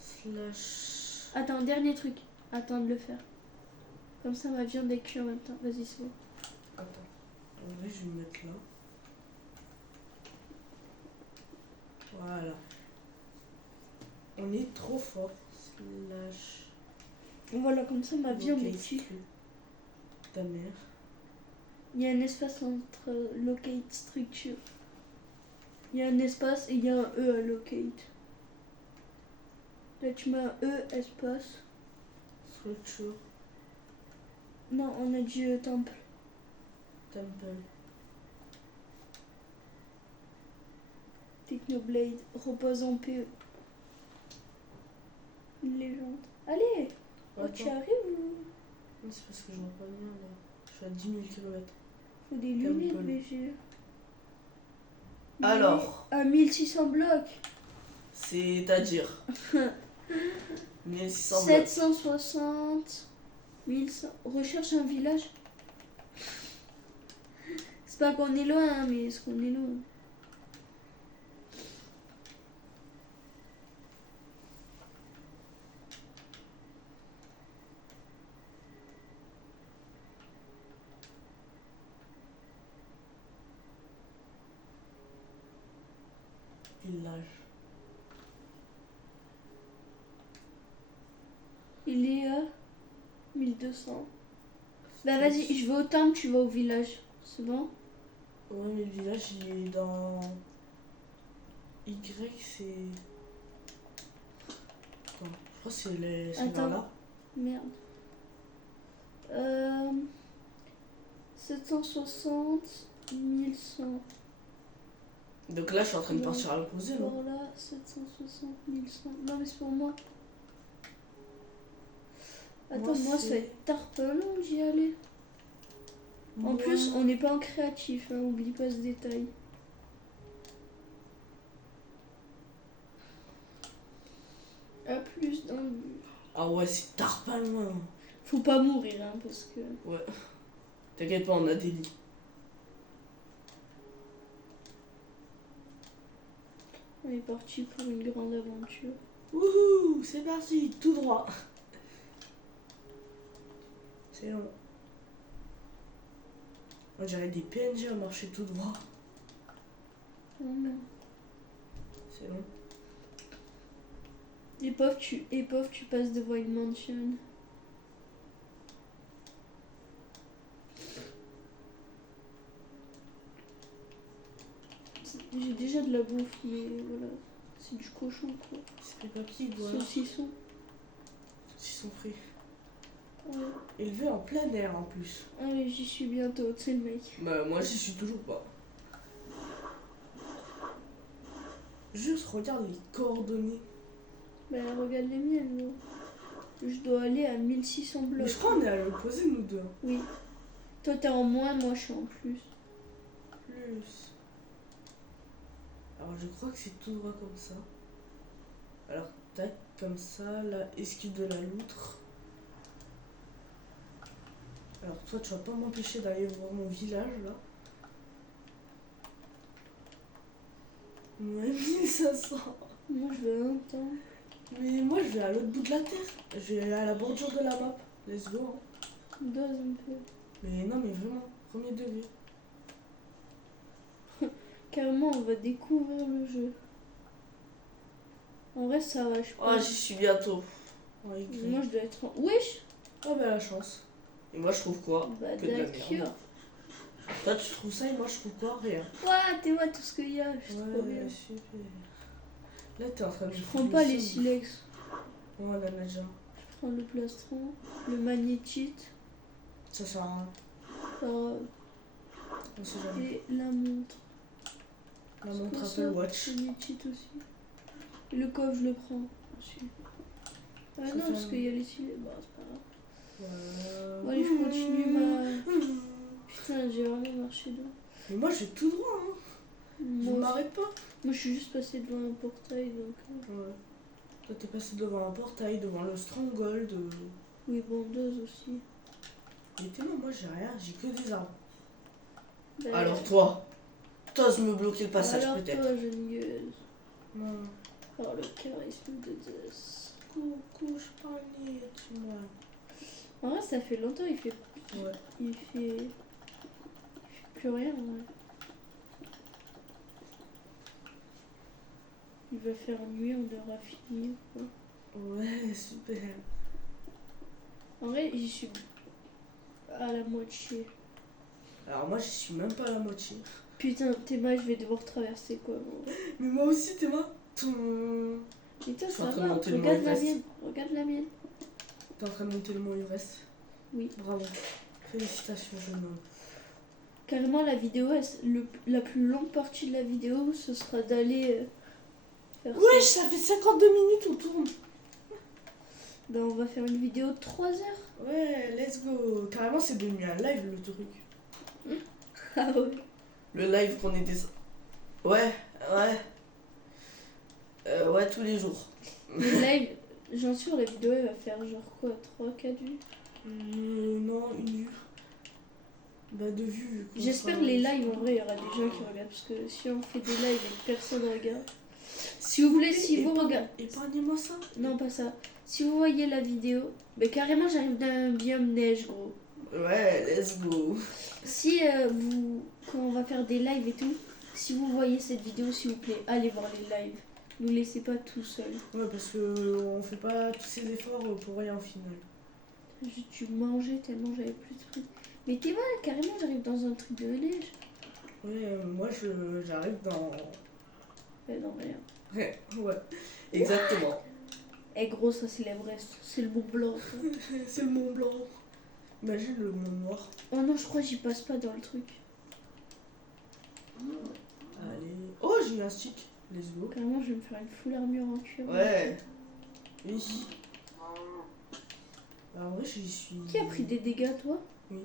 Slash. Attends, dernier truc. Attends de le faire. Comme ça, ma viande est cuite en même temps. Vas-y, c'est bon. Attends. En vrai, je vais me mettre là. Voilà. On est trop fort. Slash. Voilà, comme ça, ma viande est locate cuite. Ta mère. Il y a un espace entre locate structure. Il y a un espace et il y a un E à locate. Là, tu mets un E, espace. Structure. Non, on a dit temple. Temple. Technoblade. Repose en PE. Une légende. Allez, oh, tu Attends. arrives ou... Non, c'est parce que je vois pas bien là. Je suis à 10 000 km. Faut des lunettes, Temple. VG. alors, À 1600 blocs. c'est-à-dire 1600 blocs. 760. 1100. Recherche un village. C'est pas qu'on est loin, hein, mais est-ce qu'on est loin? Village. Il est à 1200. Bah vas-y, je vais au temple, tu vas au village. C'est bon? Ouais, mais le village il est dans. Y, c'est. Attends, je crois que c'est Attends. là. Merde. 760, 1100. Donc là, je suis en train de partir à l'opposé, non? Voilà, 760, 1100. Non, mais c'est pour moi. Attends, moi, ça va être tard pas long d'y aller. En plus, on n'est pas en créatif, hein, oublie pas ce détail. A plus dans le... Ah ouais, c'est tard pas loin. Faut pas mourir, hein, parce que... Ouais. T'inquiète pas, on a des lits. On est parti pour une grande aventure. Wouhou, c'est parti, tout droit. C'est long. On dirait des PNG à marcher tout droit. Oh non. C'est long. Et pauvre, tu passes devant une mansion. J'ai déjà de la bouffe, mais voilà. C'est du cochon, quoi. C'est des papiers, voilà. Saucisson. Ils sont frits. Ouais. Élevés en plein air en plus. Allez, j'y suis bientôt, tu sais le mec. Bah, moi, j'y suis toujours pas. Juste regarde les coordonnées. Bah regarde les miennes, gros. Je dois aller à 1600 Mais blocs. je crois qu'on est à l'opposé, nous deux. Oui. Toi, t'es en moins, moi, je suis en plus. Plus. Alors, je crois que c'est tout droit comme ça. Alors, tac, comme ça, là, esquive de la loutre. Alors, toi, tu vas pas m'empêcher d'aller voir mon village, là. Ouais, 1500. Moi, je vais un temps. Mais moi, je vais à l'autre bout de la terre. Je vais à la bordure de la map. Let's go. Hein. Dose un peu. Mais non, mais vraiment, premier degré. Carrément, on va découvrir le jeu. En vrai, ça va, je Oh, pense. j'y suis bientôt. Ouais, écrit. Moi, je dois être en... Wesh. Oh, bah, la chance. Et moi, je trouve quoi? Bah, Que de la d'accord. merde. Toi, tu trouves ça et moi, je trouve quoi? Rien. Ouah, t'es vois tout ce qu'il y a. Je suis trop bien. Ouais, super. Là, t'es en train de Je prends pas les silex. silex. Ouais, on en a déjà. Je prends le plastron, le magnétite, Ça sert à rien. On sait jamais. et la montre. La C'est montre quoi Apple ça Watch. Magnétite aussi. Et le coffre, je le prends aussi. Ah Ça non, fait parce un- qu'il y a les silex. Bah, c'est pas grave. Bon, Ouais. allez, je continue ma... Putain, j'ai vraiment marché dedans. Mais moi, je vais tout droit, hein. Je Moi, m'arrête pas. moi, je suis juste passé devant un portail, donc... Ouais. Toi, t'es passé devant un portail, devant le Stronghold. Oui, bandeuse aussi. Mais t'es non, moi, j'ai rien. J'ai que des arbres. Bah, Alors, toi, t'oses me bloquer le passage alors peut-être. toi, jeune gueuse, Non. par le charisme de Zeus. Couche panier, tu vois. En vrai, ça fait longtemps, il fait Ouais. plus rien, ouais. Il va faire nuit, on aura fini. Quoi. Ouais, super. En vrai, j'y suis à la moitié. Alors, moi, je suis même pas à la moitié. Putain, Théma, je vais devoir traverser quoi. Moi. Mais moi aussi, t'es moi. T'es Et toi, Je suis ça en train de va. monter le Regarde Mont la Everest. mienne. Regarde la mienne. en train de monter le mont Everest. Oui. Bravo. Félicitations, jeune homme. Carrément, la vidéo, la plus longue partie de la vidéo, ce sera d'aller faire Wesh, ça. ça fait 52 minutes, on tourne. Ben, on va faire une vidéo de 3 heures. Ouais, let's go. Carrément, c'est devenu un live le truc. Ah ouais. Le live qu'on était. Ouais, ouais. Ouais, tous les jours. Le live, j'en suis sûr, la vidéo, elle va faire genre quoi, 3-4 vues. Non, une vue. Bah, deux vues. vu qu'on J'espère sera- les lives, en vrai, il y aura des gens qui regardent. Parce que si on fait des lives et que personne regarde. Si vous voulez, si vous regardez. Épargnez-moi ça. Non, pas ça. Si vous voyez la vidéo, ben carrément, j'arrive d'un biome neige, gros. Ouais, let's go. Si quand on va faire des lives et tout, si vous voyez cette vidéo, s'il vous plaît, allez voir les lives. Ne nous laissez pas tout seul. Ouais, parce que on fait pas tous ces efforts pour rien au final. J'ai dû manger tellement j'avais plus de trucs. Mais t'es mal, carrément, j'arrive dans un truc de neige. Ouais, moi j'arrive dans. Ben non, rien. Ouais, ouais. Exactement. Eh gros, ça c'est l'Everest, c'est le Mont Blanc. ça. C'est le Mont Blanc. Imagine le Mont Noir. Oh non, je crois que j'y passe pas dans le truc. Allez. Oh, j'ai un stick. Let's go. Carrément, je vais me faire une full armure en cuir. Ouais. Oui. Alors, en vrai, j'y suis. Qui a pris des dégâts, toi? Oui.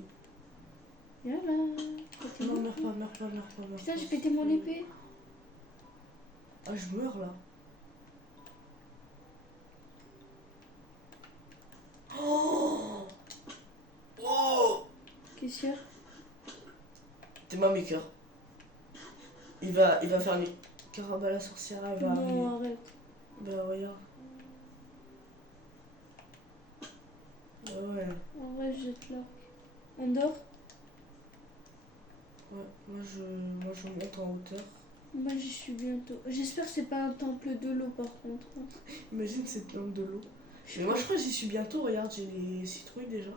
Viens là. Non, meurs pas, meurs pas, meurs pas. meurs Putain, pas. j'ai pété mon épée. Ah, je meurs là. Oh. Oh. Qu'est-ce qu'il y a? T'es ma maker. Il va faire les. Caramba, la sorcière, elle va arriver. Non, arrête. Bah, regarde. Bah, ouais. En vrai, je jette l'arc. On dort? Ouais, moi je monte en hauteur. Moi, j'y suis bientôt. J'espère que c'est pas un temple de l'eau, par contre. Imagine cette plante de l'eau. Mais moi je crois que j'y suis bientôt, regarde, j'ai les citrouilles déjà.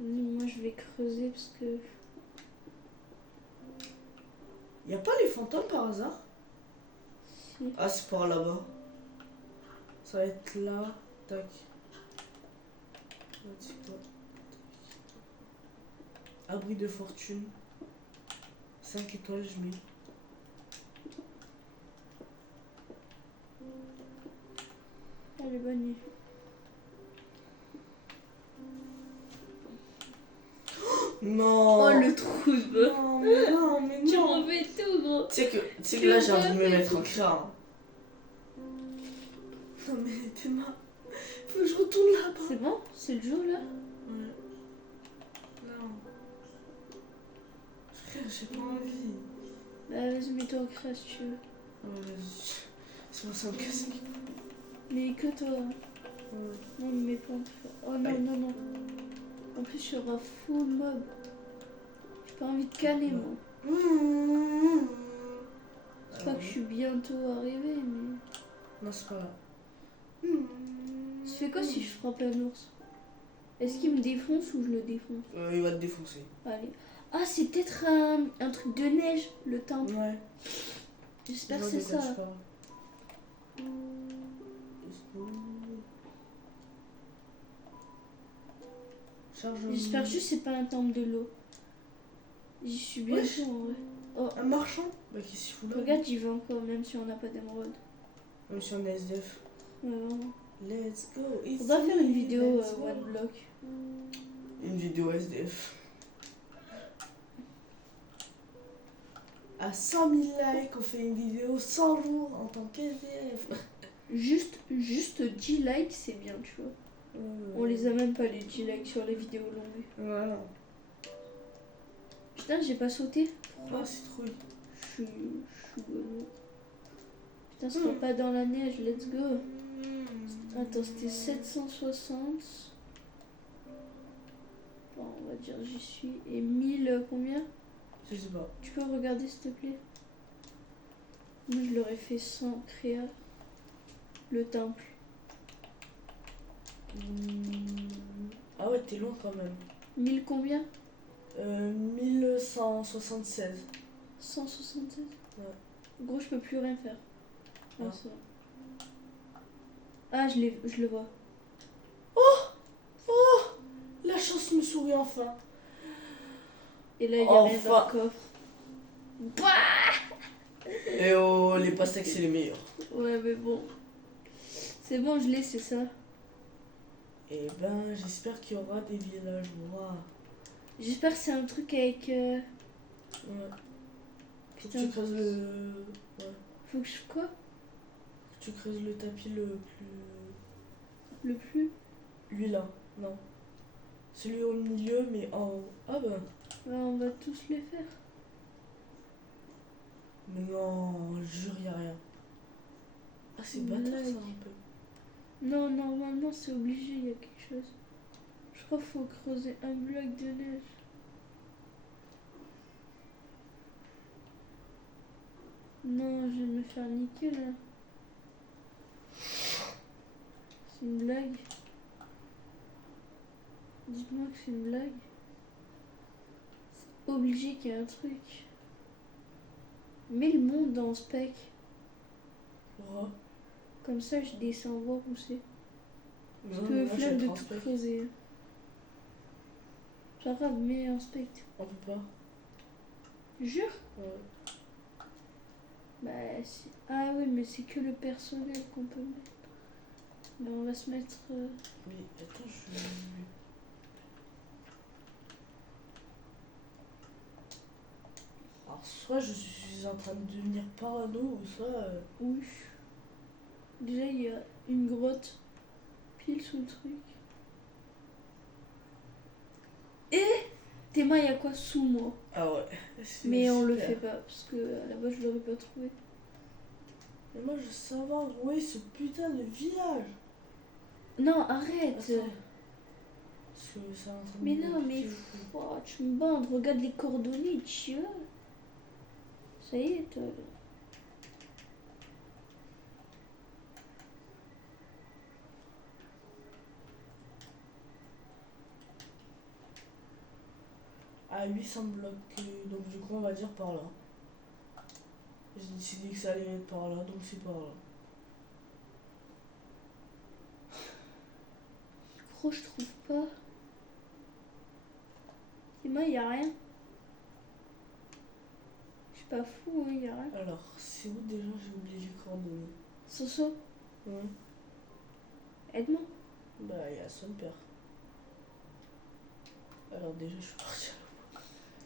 Moi, je vais creuser parce que... Y a pas les fantômes par hasard? Si. Ah, c'est par là-bas. Ça va être là, tac. Là, c'est quoi? Tac. Abri de fortune. 5 étoiles, je mets. Allez, Allez, bonne nuit. Non. Oh, le trou de bœuf. Non, mais Tu non. refais tout, gros. Tu sais que là, j'ai envie de me mettre en craint. Non, mais Théma, faut que je retourne là-bas. C'est bon? C'est le jour, là? Ouais. Non. Frère, j'ai pas envie. Bah, vas-y, mets-toi en crasse, si tu veux. Ouais, vas-y. C'est bon, ça me casse. Mais que toi. Ouais. Non, mais pas en tout. Oh non, Aïe. non, non. En plus, il y aura full mob. J'ai pas envie de canner, moi. C'est pas que je suis bientôt arrivé, mais. Non, c'est pas là. Tu fais quoi si je frappe un ours? Est-ce qu'il me défonce ou je le défonce? Il va te défoncer. Allez. Ah, c'est peut-être un truc de neige, le temple. Ouais. J'espère Je que vois c'est de quoi ça. tu parles. Charge. J'espère juste que c'est pas un temple de l'eau. J'y suis bientôt Wesh. en vrai. Oh, Un marchand. Bah, qu'est-ce qu'il fout là? regarde, j'y vais encore, même si on n'a pas d'émeraude. Même si on est SDF. Ouais, vraiment. Let's go. On va faire une vidéo Let's go. one block. Une vidéo SDF. À 100 000 likes, on fait une vidéo 100 jours en tant qu'SDF. Juste 10 likes, c'est bien, tu vois. On les a même pas, les 10 likes sur les vidéos longues. Voilà. Putain, j'ai pas sauté. Ah, citrouille. Je suis relou. Putain, ça va pas dans la neige, let's go. Attends, c'était 760. Bon, on va dire j'y suis. Et 1000 combien? Je sais pas. Tu peux regarder s'il te plaît? Moi je l'aurais fait sans créa. Le temple. Ah ouais, t'es loin quand même. 1000 combien? 1176. 176? Ouais. Gros, je peux plus rien faire. Ah, Ah. ça va. Ah, je le vois. La chance me sourit enfin. Et là, il y a rien dans Enfin. le coffre. Et oh, les pastèques, c'est les meilleurs. Ouais, mais bon. C'est bon, je l'ai, c'est ça. Eh ben, j'espère qu'il y aura des villageois. J'espère que c'est un truc avec. Ouais. Faut que Putain. tu creuses le. Ouais. Faut que je. Quoi? Faut que tu creuses le tapis le plus. Le plus? Lui là, non. Celui au milieu, mais en haut. Ah ben. Ouais, on va tous les faire. Mais non, jure, y a rien. Ah, c'est Blague. bâtard ça un peu. Non, normalement, c'est obligé, il y a quelque chose. Je crois qu'il faut creuser un bloc de neige. Non, je vais me faire niquer là. C'est une blague. Dites-moi que c'est une blague. C'est obligé qu'il y ait un truc. Mets le monde dans spec. Ouais. Comme ça, je descends voir où c'est. Mais Parce non, que mais moi, je vais flemme de être en tout spec. creuser. Pas grave, mets un spec. On peut pas. Jure? Ouais. Bah, ah oui, mais c'est que le personnel qu'on peut mettre. Mais on va se mettre. Mais attends, je. Alors, soit je suis en train de devenir parano, ou soit. Oui. Déjà, il y a une grotte pile sous le truc. Et Théma, il y a quoi sous moi? Ah ouais. c'est Mais on le super. fait pas parce que à la base, je l'aurais pas trouvé. Mais moi, je veux savoir où est ce putain de village. Non, arrête! Attends. Parce que ça est en train de Mais me non, mais piquer le cou. oh, tu me bandes, regarde les coordonnées, tu vois. Ça y est, toi. À 800 blocs, donc du coup, on va dire par là. J'ai décidé que ça allait être par là, donc c'est par là. Gros, je trouve pas. Théma, il y a rien. Je suis pas fou, hein, y a rien. Alors, c'est où déjà? J'ai oublié les coordonnées. Soso, Ouais. Aide-moi. Bah, il y a son père. Alors, déjà, je suis partie.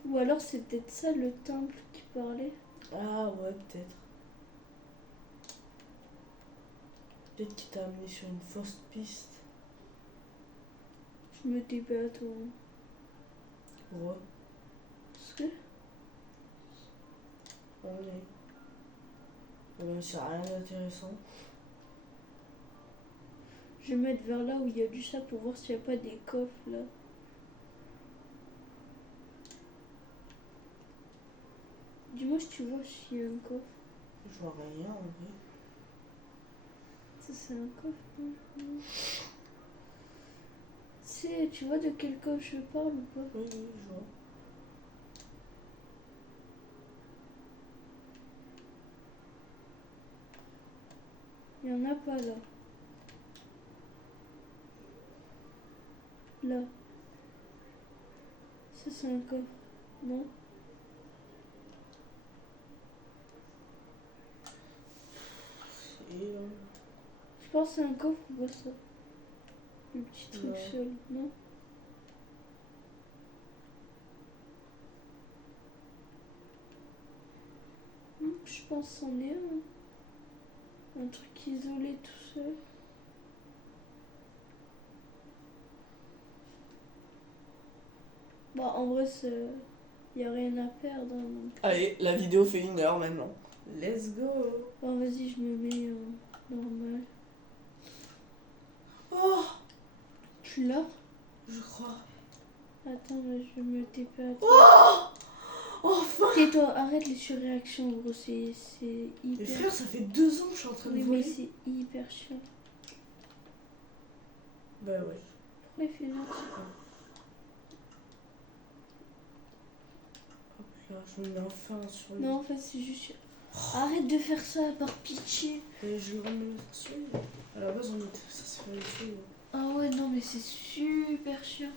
Ou alors c'est peut-être ça le temple qui parlait. Ah, ouais, peut-être. Peut-être qu'il t'a amené sur une fausse piste. Je me débat, toi. Ouais, Parce que on est. Même si rien d'intéressant. je vais mettre vers là où il y a du chat pour voir s'il n'y a pas des coffres là. Dis-moi si tu vois s'il y a un coffre. Je vois rien en vrai. Ça c'est un coffre. Non. Tu vois de quel coffre je parle ou pas? Oui, oui, je vois. Il n'y en a pas là. Là. Ça c'est un coffre. Non? Et Je pense que c'est un coffre ou pas ça? Le petit truc Non. seul, non? Je pense que c'en est un. Un truc isolé tout seul. Bah en vrai il n'y a rien à perdre. Hein, donc. allez, la vidéo fait 1 heure maintenant. Let's go. Bon vas-y je me mets en normal. Oh, Tu l'as? je crois. Attends là, je vais me TP à toi. Oh, enfin. Tais-toi, arrête les surréactions gros, c'est Mais hyper... frère, ça fait 2 ans que je suis en train de Oui mais voler. c'est hyper chiant. Bah ouais. Pourquoi il fait là? Hop là, je me mets enfin sur le... Non en fait c'est juste... Arrête de faire ça par pitié. Et je vais me mettre dessus. À la base, on était... ça se fait dessus. Ah ouais non mais c'est super chiant.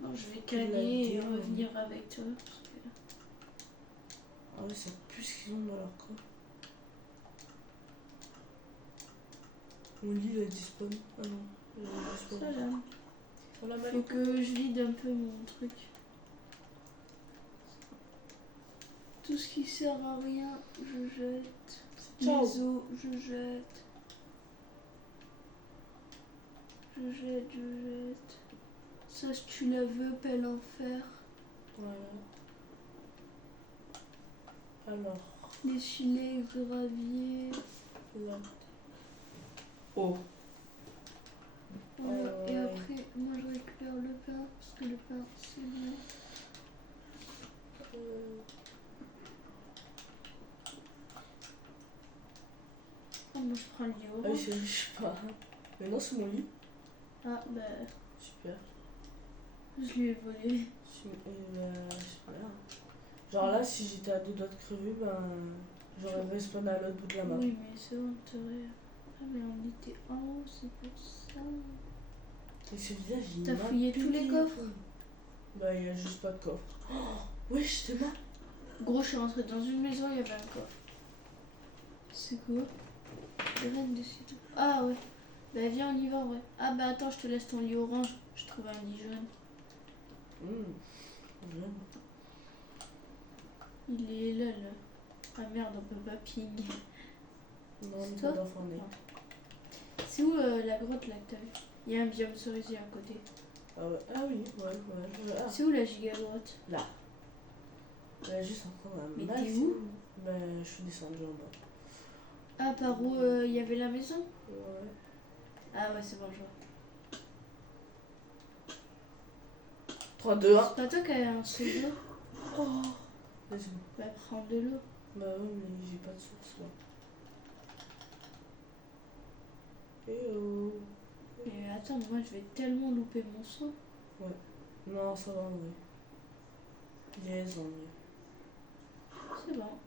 Non je vais caler et guerre, revenir avec toi. Parce que... Ah ouais, ça pue ce qu'ils ont dans leur corps. Mon lit, il a disparu. Ah non, il a disparu. Ça là. On l'a Faut que je vide un peu mon truc. Tout ce qui sert à rien, je jette. Ciao. Les os, je jette. Je jette, je jette. Ça, si tu la veux, pelle en fer. Voilà. Alors, Les filets, gravier. là. Oh. Voilà. Et après, moi je récupère le pain, parce que le pain, c'est bon. Oh, moi je prends le lit Ah oui, orange. je sais pas. Mais non, c'est mon lit. Ah, bah, Super. je lui ai volé. Super. Genre là, si j'étais à 2 doigts de crever, ben j'aurais respawn à l'autre bout de la map. Oui, mais c'est bon, t'aurais. Ah, mais on était en haut, c'est pour ça. Et ce visage, il T'as m'a fouillé tous les piqué. coffres? Bah, il y a juste pas de coffre. Oh, wesh, t'es mort. Gros, je suis rentrée dans une maison, il y avait un coffre. C'est quoi? Les reines de sitôt. Ah ouais. Bah viens, on y va en vrai. Ah bah attends, je te laisse ton lit orange. Je trouve un lit jaune. Jaune. Il est là, là. Ah merde, on peut pas ping. Non, C'est pas toi? d'enfant né. C'est où la grotte là que t'as vu? Il y a un biome cerisier à côté. Ah, ouais. Ah oui, ouais. Ah, C'est où la giga grotte? là. Juste encore un Mais t'es maximum. où? Bah, je suis descendu en bas. Ah, par où il y avait la maison? Ouais. Ah ouais, c'est bon, je vois. 3, 2, 1. C'est pas toi qui as un seau d'eau? Oh. Vas-y. Bah prends de l'eau. Bah ouais, mais j'ai pas de source là. Eh oh. Mais attends, moi je vais tellement louper mon seau. Non, ça va en vrai. Yes, en vrai. C'est bon.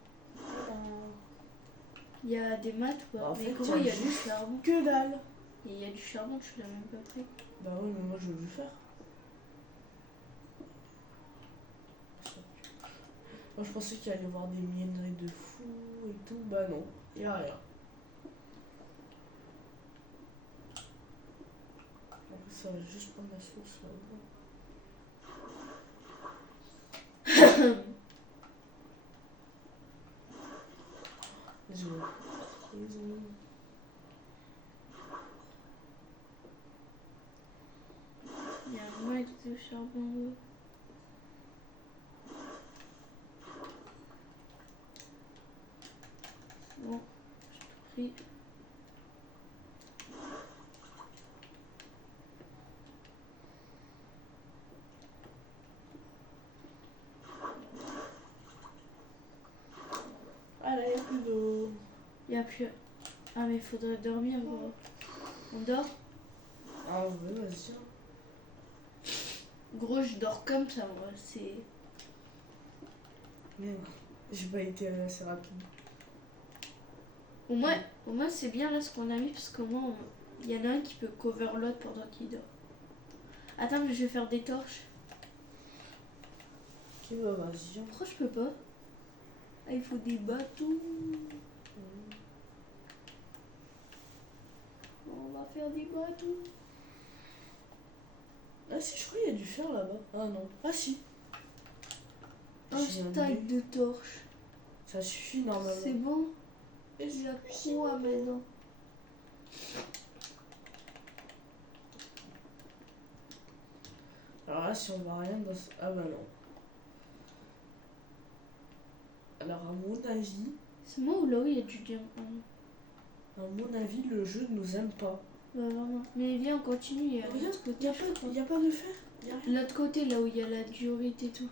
Il y a des maths ou pas? En Mais fait, comment il il y y a a du charbon? Que dalle. Il y a du charbon, tu l'as même pas pris. Bah ouais, mais moi je veux le faire. Moi je pensais qu'il allait y avoir des mienneries de fou et tout. Bah non, y a rien. Ça va juste prendre la sauce. Désolé. Il y a un max de charbon. Bon, j'ai tout pris. Ah là, il n'y a plus d'eau. Il y a plus. Ah, mais il faudrait dormir, gros. On dort? Ah ouais, vas-y. Gros, je dors comme ça, moi. C'est. Merde, j'ai pas été assez rapide. Au moins c'est bien là ce qu'on a mis parce qu'au moins il y en a un qui peut cover l'autre pendant qu'il dort. Attends, mais je vais faire des torches. Ok, bah vas-y. Pourquoi je peux pas? Ah, il faut des bateaux. On va faire des bateaux. Ah si, je crois qu'il y a du fer là-bas. Ah non. Ah si. Un J'ai un stack dé. de torches. Ça suffit normalement. C'est bon. Il y a quoi maintenant? Alors là, si on voit rien dans ce... Ah bah non. Alors à mon avis, C'est moi ou là où il y a du diamant? le jeu nous aime pas. Bah vraiment. Mais viens, on continue. Il y a Regarde, l'autre il côté. n'y a, y a pas de fer. Y a rien. L'autre côté, là où il y a la diorite et tout.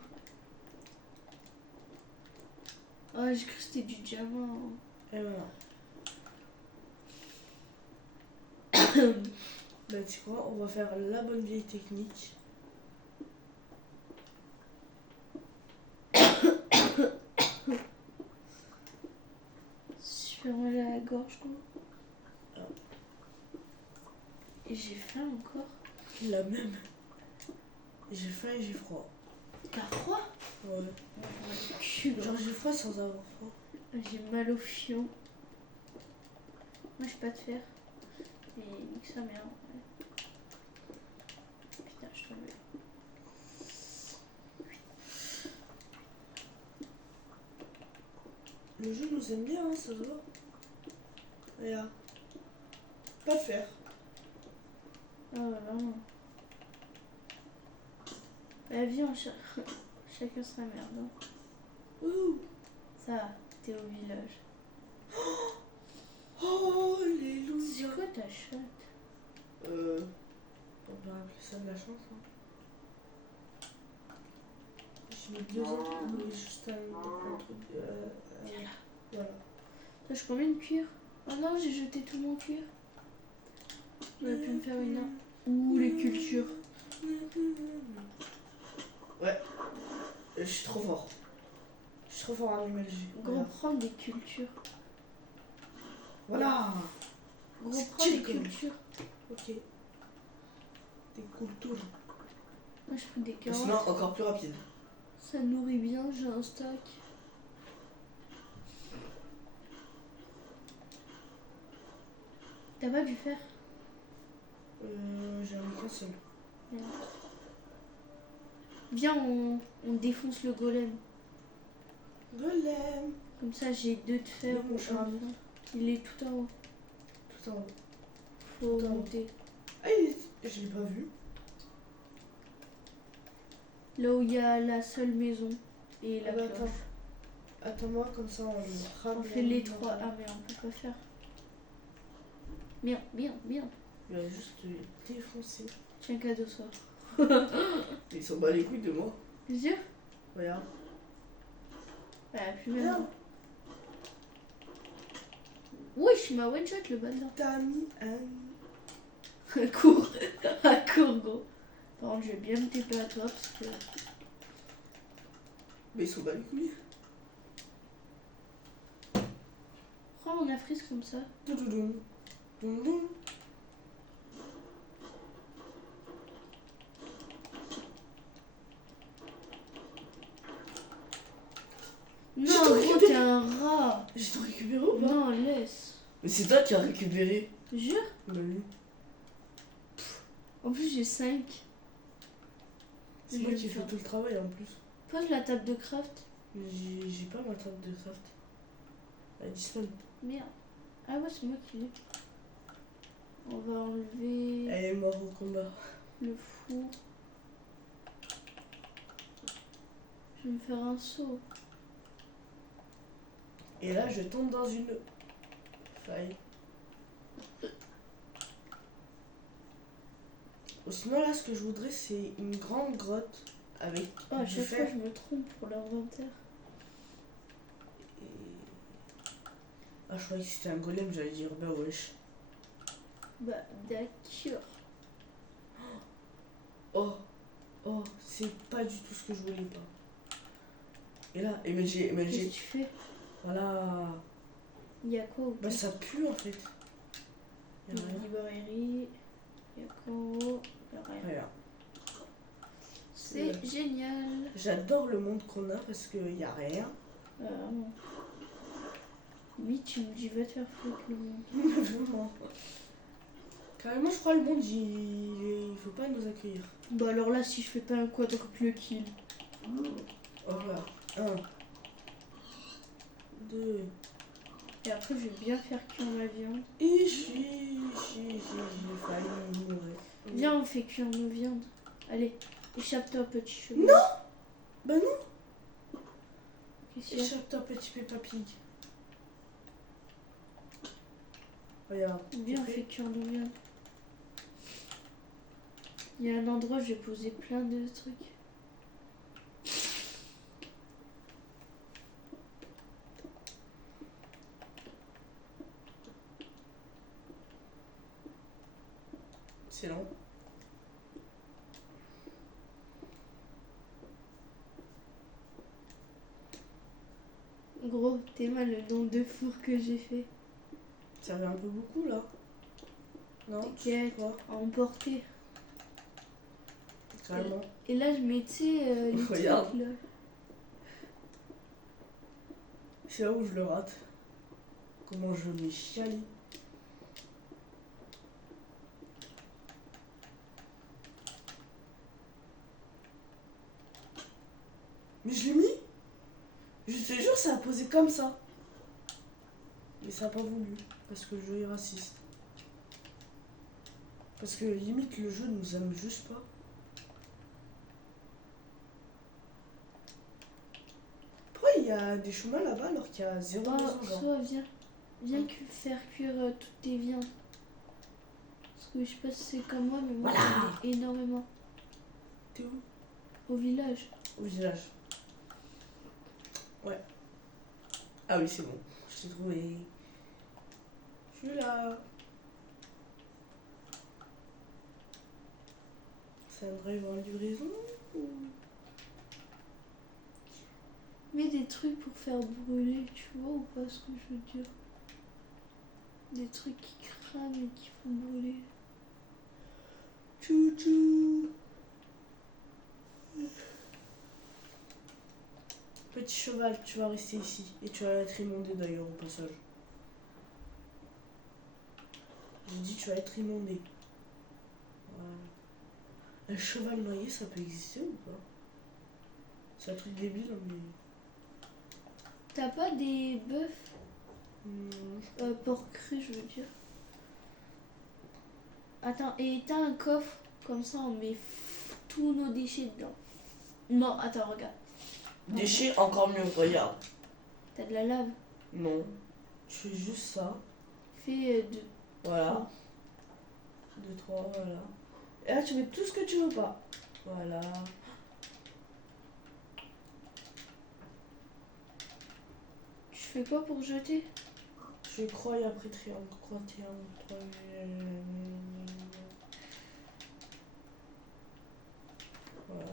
Ah, j'ai cru que c'était du diamant. Et voilà. Bah tu sais quoi, on va faire la bonne vieille technique. Super mal à la gorge, quoi. Ah. Et j'ai faim encore. La même. J'ai faim et j'ai froid. T'as froid? Ouais. Cul. Genre j'ai froid sans avoir froid. J'ai mal au fion. Moi, j'ai pas de fer. Et nique sa mère. Ouais. Putain, je tombe. Le jeu nous aime bien, hein, ça se voit. Regarde. Pas de fer. Ah ouais, vraiment. Bah, viens, chacun sa merde. Hein. Ouh. Ça va, t'es au village. Oh, les C'est losers. quoi ta chatte? On va appeler ça de la chance. Hein. J'ai mis 2 ans pour trouver juste un truc. Voilà. Toi, je combien de cuir? Oh non, j'ai jeté tout mon cuir. J'aurais pu me faire une arme. Ouh, les cultures. Ouais. Je suis trop fort. Je suis trop fort en MLG. Gros, prends des cultures. Voilà. Gros, C'est prends chill, des quand même. cultures. Ok. Des cultures. Moi, je prends des carottes. Sinon, encore plus rapide. Ça nourrit bien, j'ai un stack. T'as pas du fer? J'en ai qu'un seul. Merde. Viens, on défonce le golem. Golem. Comme ça, j'ai 2 de fer. Mais mon chat. Il est tout en haut. Tout en haut. Faut Tout en haut. monter. Ah, je l'ai pas vu. Là où il y a la seule maison et la Ah bah, cloche. Attends-moi, comme ça on rame. On fait les 3. Ah, mais on peut pas faire. Merde, merde, merde. Il va juste te défoncer. Tiens, cadeau soir. Ils s'en bat les couilles de moi. T'es sûr? Regarde. Bah, plus même. Regarde. Oui, je suis ma one shot le bâtard. T'as mis un. Cours. À cours, gros. Par contre, je vais bien me taper à toi parce que. Mais ils s'en bat les couilles. Pourquoi on a frise comme ça? Toudoudou. Toudoudou. Non, tout gros, récupéré. t'es un rat. J'ai tout récupéré ou pas? Non, laisse. Mais c'est toi qui as récupéré. Jure? Bah oui. En plus, j'ai 5. C'est Je moi vais qui le fais faire. tout le travail en plus. Pose la table de craft. J'ai pas ma table de craft. Elle disponible. Merde. Ah ouais, c'est moi qui l'ai. On va enlever Elle est morte au combat. le four. Je vais me faire un seau. Et là, je tombe dans une faille. Ou sinon, là, ce que je voudrais, c'est une grande grotte avec Oh, à du chaque fois, fer. je me trompe pour l'inventaire. Et... Ah, je croyais que c'était un golem, j'allais dire, bah wesh. Bah, d'accord. Oh, oh, c'est pas du tout ce que je voulais pas. Et là, Qu'est-ce que MLG, tu fais? voilà. Il y a quoi au Bah, ça pue en fait. Il y a rien. librairie. Il y a quoi en haut? Il y a rien. Rien. C'est génial. J'adore le monde qu'on a parce qu'il y a rien. Vraiment. Oui, tu me dis, va te faire foutre le monde. Vraiment. Carrément, je crois le monde, il faut pas nous accueillir. Bah alors là, si je fais pas un quadruple kill. Oh, voilà. 1, 2. Et après, je vais bien faire cuire ma viande. Et j'ai failli mourir. Viens, on fait cuire nos viandes. Allez, échappe-toi, petit cheval. Non. Bah non. Qu'est-ce qu'il y a? Échappe-toi, petit Peppa Pig. Regarde. Viens, on t'es fait prêt? cuire nos viandes. Il y a un endroit où je vais poser plein de trucs. C'est long. Gros, t'es mal le nombre de fours que j'ai fait. Ça fait un peu beaucoup là. Non, T'inquiète, tu crois? à emporter. Carrément. Et là, je mettais les Regarde. trucs là. C'est là où je le rate. Comment je vais chialer. Mais je l'ai mis. Je te jure, ça a posé comme ça. Mais ça a pas voulu. Parce que le jeu est raciste. Parce que limite, le jeu nous aime juste pas. Pourquoi il y a des chemins là-bas alors qu'il y a zéro Oh, maison genre? soit viens. Viens faire cuire toutes tes viandes. Parce que je sais pas si c'est comme moi, mais moi Voilà. j'en ai énormément. T'es où? Au village. Au village. Ouais. Ah oui, c'est bon. Je t'ai trouvé. Je suis là. C'est un drive en livraison ou... Mets des trucs pour faire brûler, tu vois ou pas ce que je veux dire? Des trucs qui crament et qui font brûler. Tchou-tchou. Petit cheval, tu vas rester ici. Et tu vas être inondé d'ailleurs au passage. J'ai dit tu vas être inondé. Voilà. Un cheval noyé, ça peut exister ou pas? C'est un truc débile, mais... T'as pas des bœufs? Non, Porc cru, je veux dire. Attends, et t'as un coffre, comme ça on met tous nos déchets dedans. Non, attends, regarde. Déchets, encore mieux, regarde. T'as de la lave. Non. je fais juste ça. Fais deux. Voilà. 2, 3, voilà. Et là, tu mets tout ce que tu veux pas. Voilà. Tu fais quoi pour jeter? Je crois et après triangle, croix, triangle, triangle. Voilà.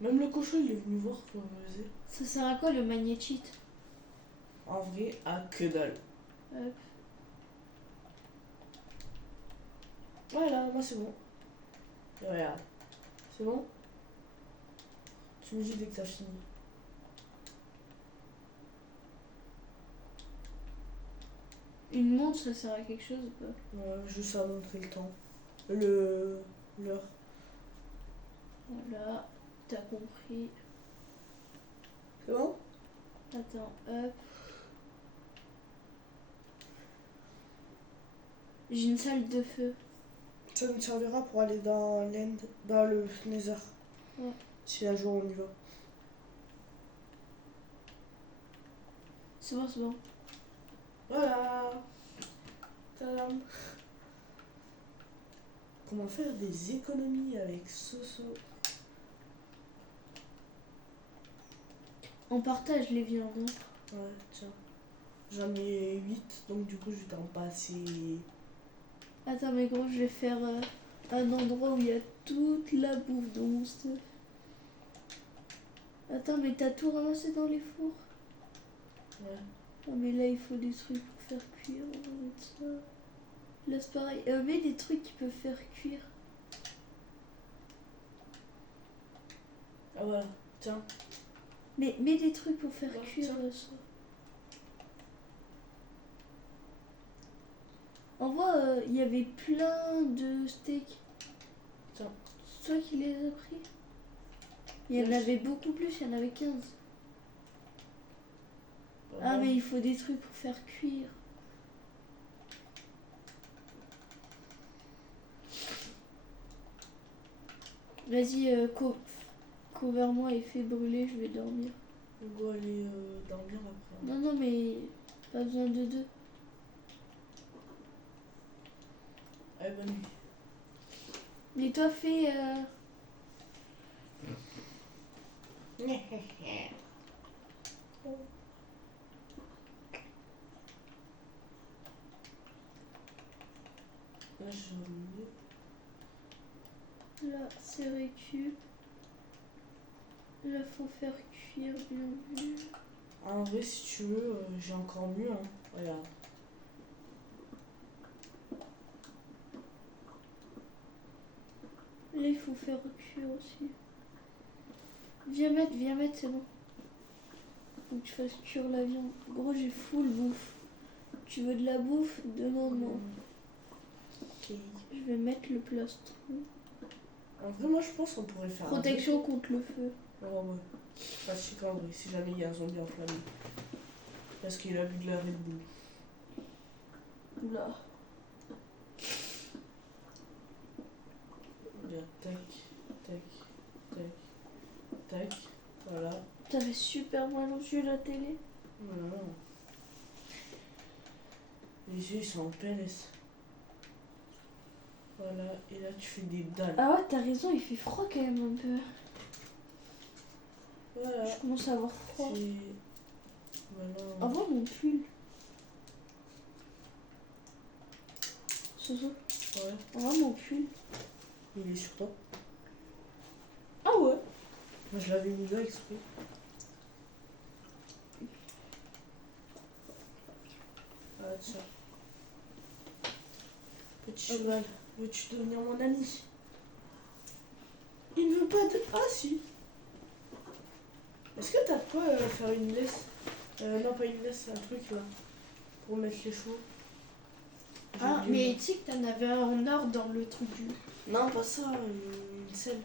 Même le cochon, il est venu voir ce qu'on faisait. Ça sert à quoi le magnétite? En vrai, à Que dalle. Hop. voilà, moi c'est bon. Et regarde. C'est bon? Tu me dis dès que t'as fini. Une montre, ça sert à quelque chose ou pas? Ouais, juste à montrer le temps. l'heure. Voilà, t'as compris. C'est bon? Attends, hop. J'ai une salle de feu. Ça nous servira pour aller dans l'End, dans le Nether. Ouais. Si un jour on y va. C'est bon, c'est bon. Voilà. Tadam. Comment faire des économies avec Soso? On partage les viandes. Hein. Ouais, tiens. J'en ai 8, donc du coup je vais t'en passer. Attends, mais gros, je vais faire un endroit où il y a toute la bouffe dans mon stuff. Attends, mais t'as tout ramassé dans les fours? Ouais. Oh, mais là, il faut des trucs pour faire cuire. On va mettre ça. Là, c'est pareil. Mets des trucs qui peuvent faire cuire. Ah voilà, tiens. Mais mets des trucs pour faire Ouais, cuire tiens. ça. En vrai, il y avait plein de steaks. Tiens. C'est toi qui les as pris? Il y en Ouais. avait beaucoup plus, il y en avait 15. Ah, Ouais. mais il faut des trucs pour faire cuire. Vas-y, couvre-moi et fais brûler, je vais dormir. On doit aller dormir après. Non, non, mais pas besoin de deux. Allez, bonne nuit. Mais toi, fais... Là, j'en ai. Là, c'est récup. Là, faut faire cuire bien vu. En vrai, si tu veux, j'ai encore mieux. Hein. Regarde. Là, il faut faire cuire aussi. Viens mettre, c'est bon. Faut que tu fasses cuire la viande. Gros, j'ai full bouffe. Tu veux de la bouffe? Demande-moi. Ok. Je vais mettre le plastron. En vrai, moi, je pense qu'on pourrait faire. Protection contre le feu. Oh, ouais. Pas chic en vrai, si jamais il y a un zombie enflammé. Parce qu'il a bu de la Red Bull. Oula. Bien, tac, tac, tac, tac. Voilà. T'avais super mal aux yeux la télé. Voilà. Les yeux, ils sont en PLS. Voilà, et là, tu fais des dalles. Ah ouais, t'as raison, il fait froid quand même un peu. Voilà. Je commence à avoir froid. C'est. Voilà. Avant mon pull. Soso, Ouais, avant mon pull. il est sur toi. Ah ouais. Moi, je l'avais mis là exprès. Ah, tiens. Petit cheval, veux-tu devenir mon ami? Il ne veut pas de. Ah, si! Est-ce que t'as de quoi faire une laisse? Non, pas une laisse, c'est un truc là. Pour mettre les chevaux. J'ai Ah, oublié. mais tu sais que t'en avais un en or dans le truc du... Non, pas ça, une selle.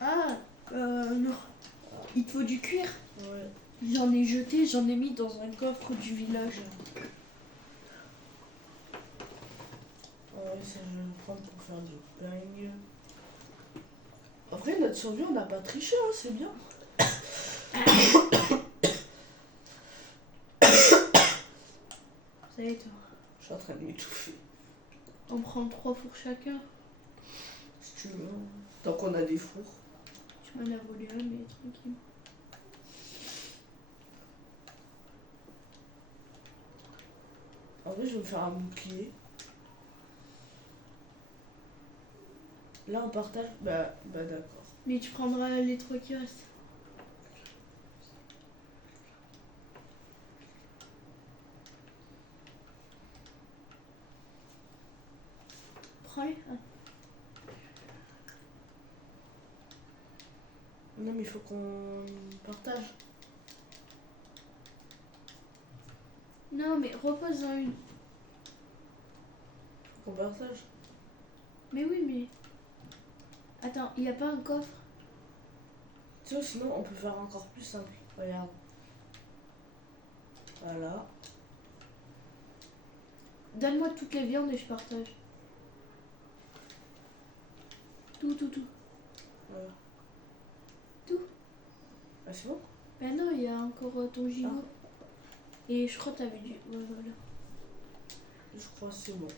Ah, non. Il te faut du cuir. Ouais. J'en ai jeté, j'en ai mis dans un coffre du village. Ouais, ça je vais le prendre pour faire du bang. Après, notre survie, on n'a pas triché, hein, c'est bien. Ça y est, toi. Je suis en train de m'étouffer. On prend 3 fours chacun. Si tu veux. Tant qu'on a des fours. Tu m'en as volé un, mais tranquille. En vrai, je vais me faire un bouclier. Là, on partage. Bah d'accord. Mais tu prendras les 3 qui restent. Prends-les. Ah. Non, mais il faut qu'on partage. Non, mais repose-en une. Faut qu'on partage. Mais oui, mais... Attends, il n'y a pas un coffre? Tu sais, sinon on peut faire encore plus simple. Regarde. Voilà. Donne-moi toutes les viandes et je partage. Tout. Voilà. Tout. Ah, c'est bon? Ben non, il y a encore ton gigot. Et je crois que t'avais dû... Ouais, voilà. Je crois que c'est bon.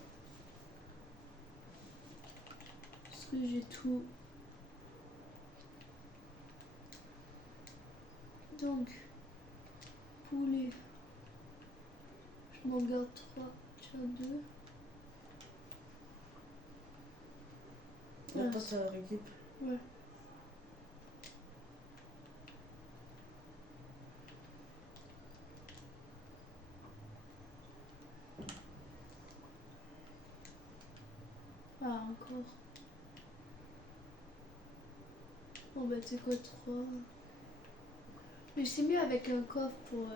Est-ce que j'ai tout? Donc, poulet. Je m'en garde 3. Tu as 2. Maintenant, ça récup. Ouais. Ah, encore. Bon, bah, c'est quoi 3? Mais c'est mieux avec un coffre pour...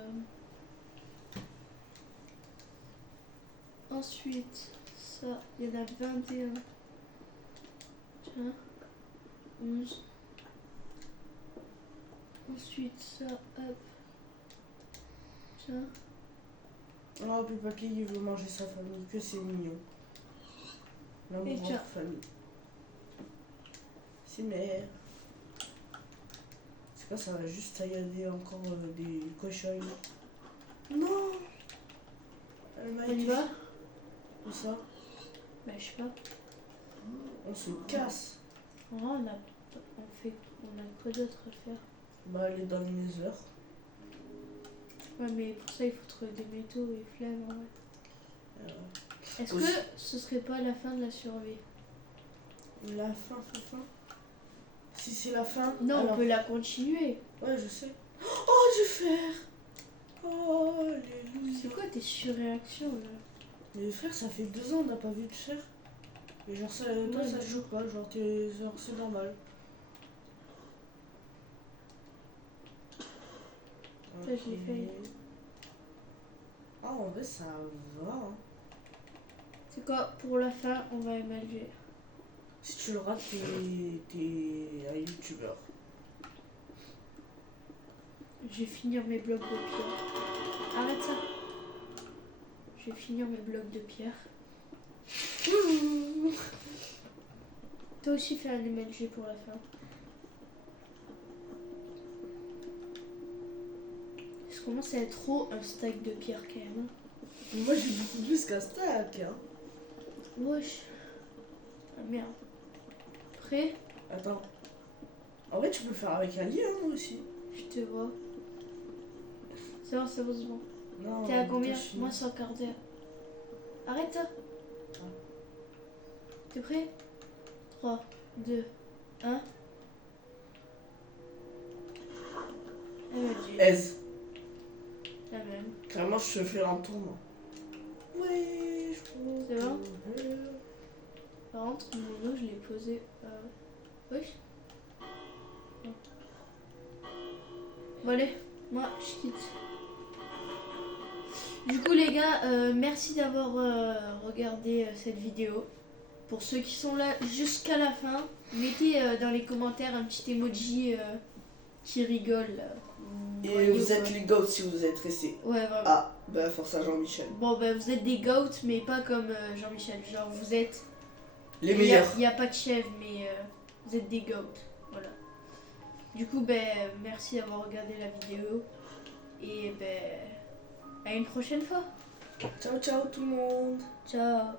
Ensuite, ça, il y en a 21. Tiens. 11. Ensuite, ça, hop. Tiens. Oh, puis papy, il veut manger sa famille, que c'est mignon. L'amour Et tiens. entre famille. C'est mère. C'est quoi, ça va juste tailler encore des cochons. Non! Elle m'a On y été- va? Où ça? Bah, je sais pas. On se casse. En vrai, on a quoi d'autre à faire? Bah, aller dans le nether. Ouais, mais pour ça, il faut trouver des métaux et flemme, en vrai. Est-ce Aussi- que ce serait pas la fin de la survie? La fin. Si c'est la fin. Non, alors... on peut la continuer. Ouais, je sais. Oh, du fer! Oh, alléluia. C'est quoi tes surréactions là? Mais frère, ça fait 2 ans, on n'a pas vu de fer. Mais genre, ça, toi, Ouais, ça mais- te choque pas, genre, c'est normal. Ça, je l'ai fait. Ah, en vrai, ça va. Hein. C'est quoi? Pour la fin, on va émerger. Si tu le rates, t'es un youtubeur. Je vais finir mes blocs de pierre. Arrête ça. Je vais finir mes blocs de pierre. Toi aussi fais un MLG pour la fin. Ça commence à être trop un stack de pierre quand même. Moi, j'ai beaucoup plus qu'un stack. Hein. Wesh. Ah merde. Prêt? Attends. En vrai, tu peux le faire avec un lit, hein, moi aussi. Je te vois. C'est bon, c'est bon. Non, T'es à combien? toi, je suis- Moi, c'est un quart d'heure. Arrête ça. T'es prêt? 3, 2, 1. MLG. Aise. La même. Clairement, je te fais l'entournement. Ouais, je trouve. C'est bon? que- Par contre, mon eau, je l'ai posé. Oui. Bon, allez, moi, je quitte. Du coup, les gars, merci d'avoir regardé cette vidéo. Pour ceux qui sont là jusqu'à la fin, mettez dans les commentaires un petit emoji qui rigole. Là. Et voyez vous ou êtes pas? les gars si vous êtes restés. Ouais, vraiment. Ah, bah force à Jean-Michel. Bon, ben, vous êtes des goats, mais pas comme Jean-Michel. Genre, vous êtes. Les meilleurs. Il n'y a pas de chef, mais vous êtes des goats. Voilà. Du coup, ben, merci d'avoir regardé la vidéo. Et ben, à une prochaine fois. Ciao, ciao tout le monde. Ciao.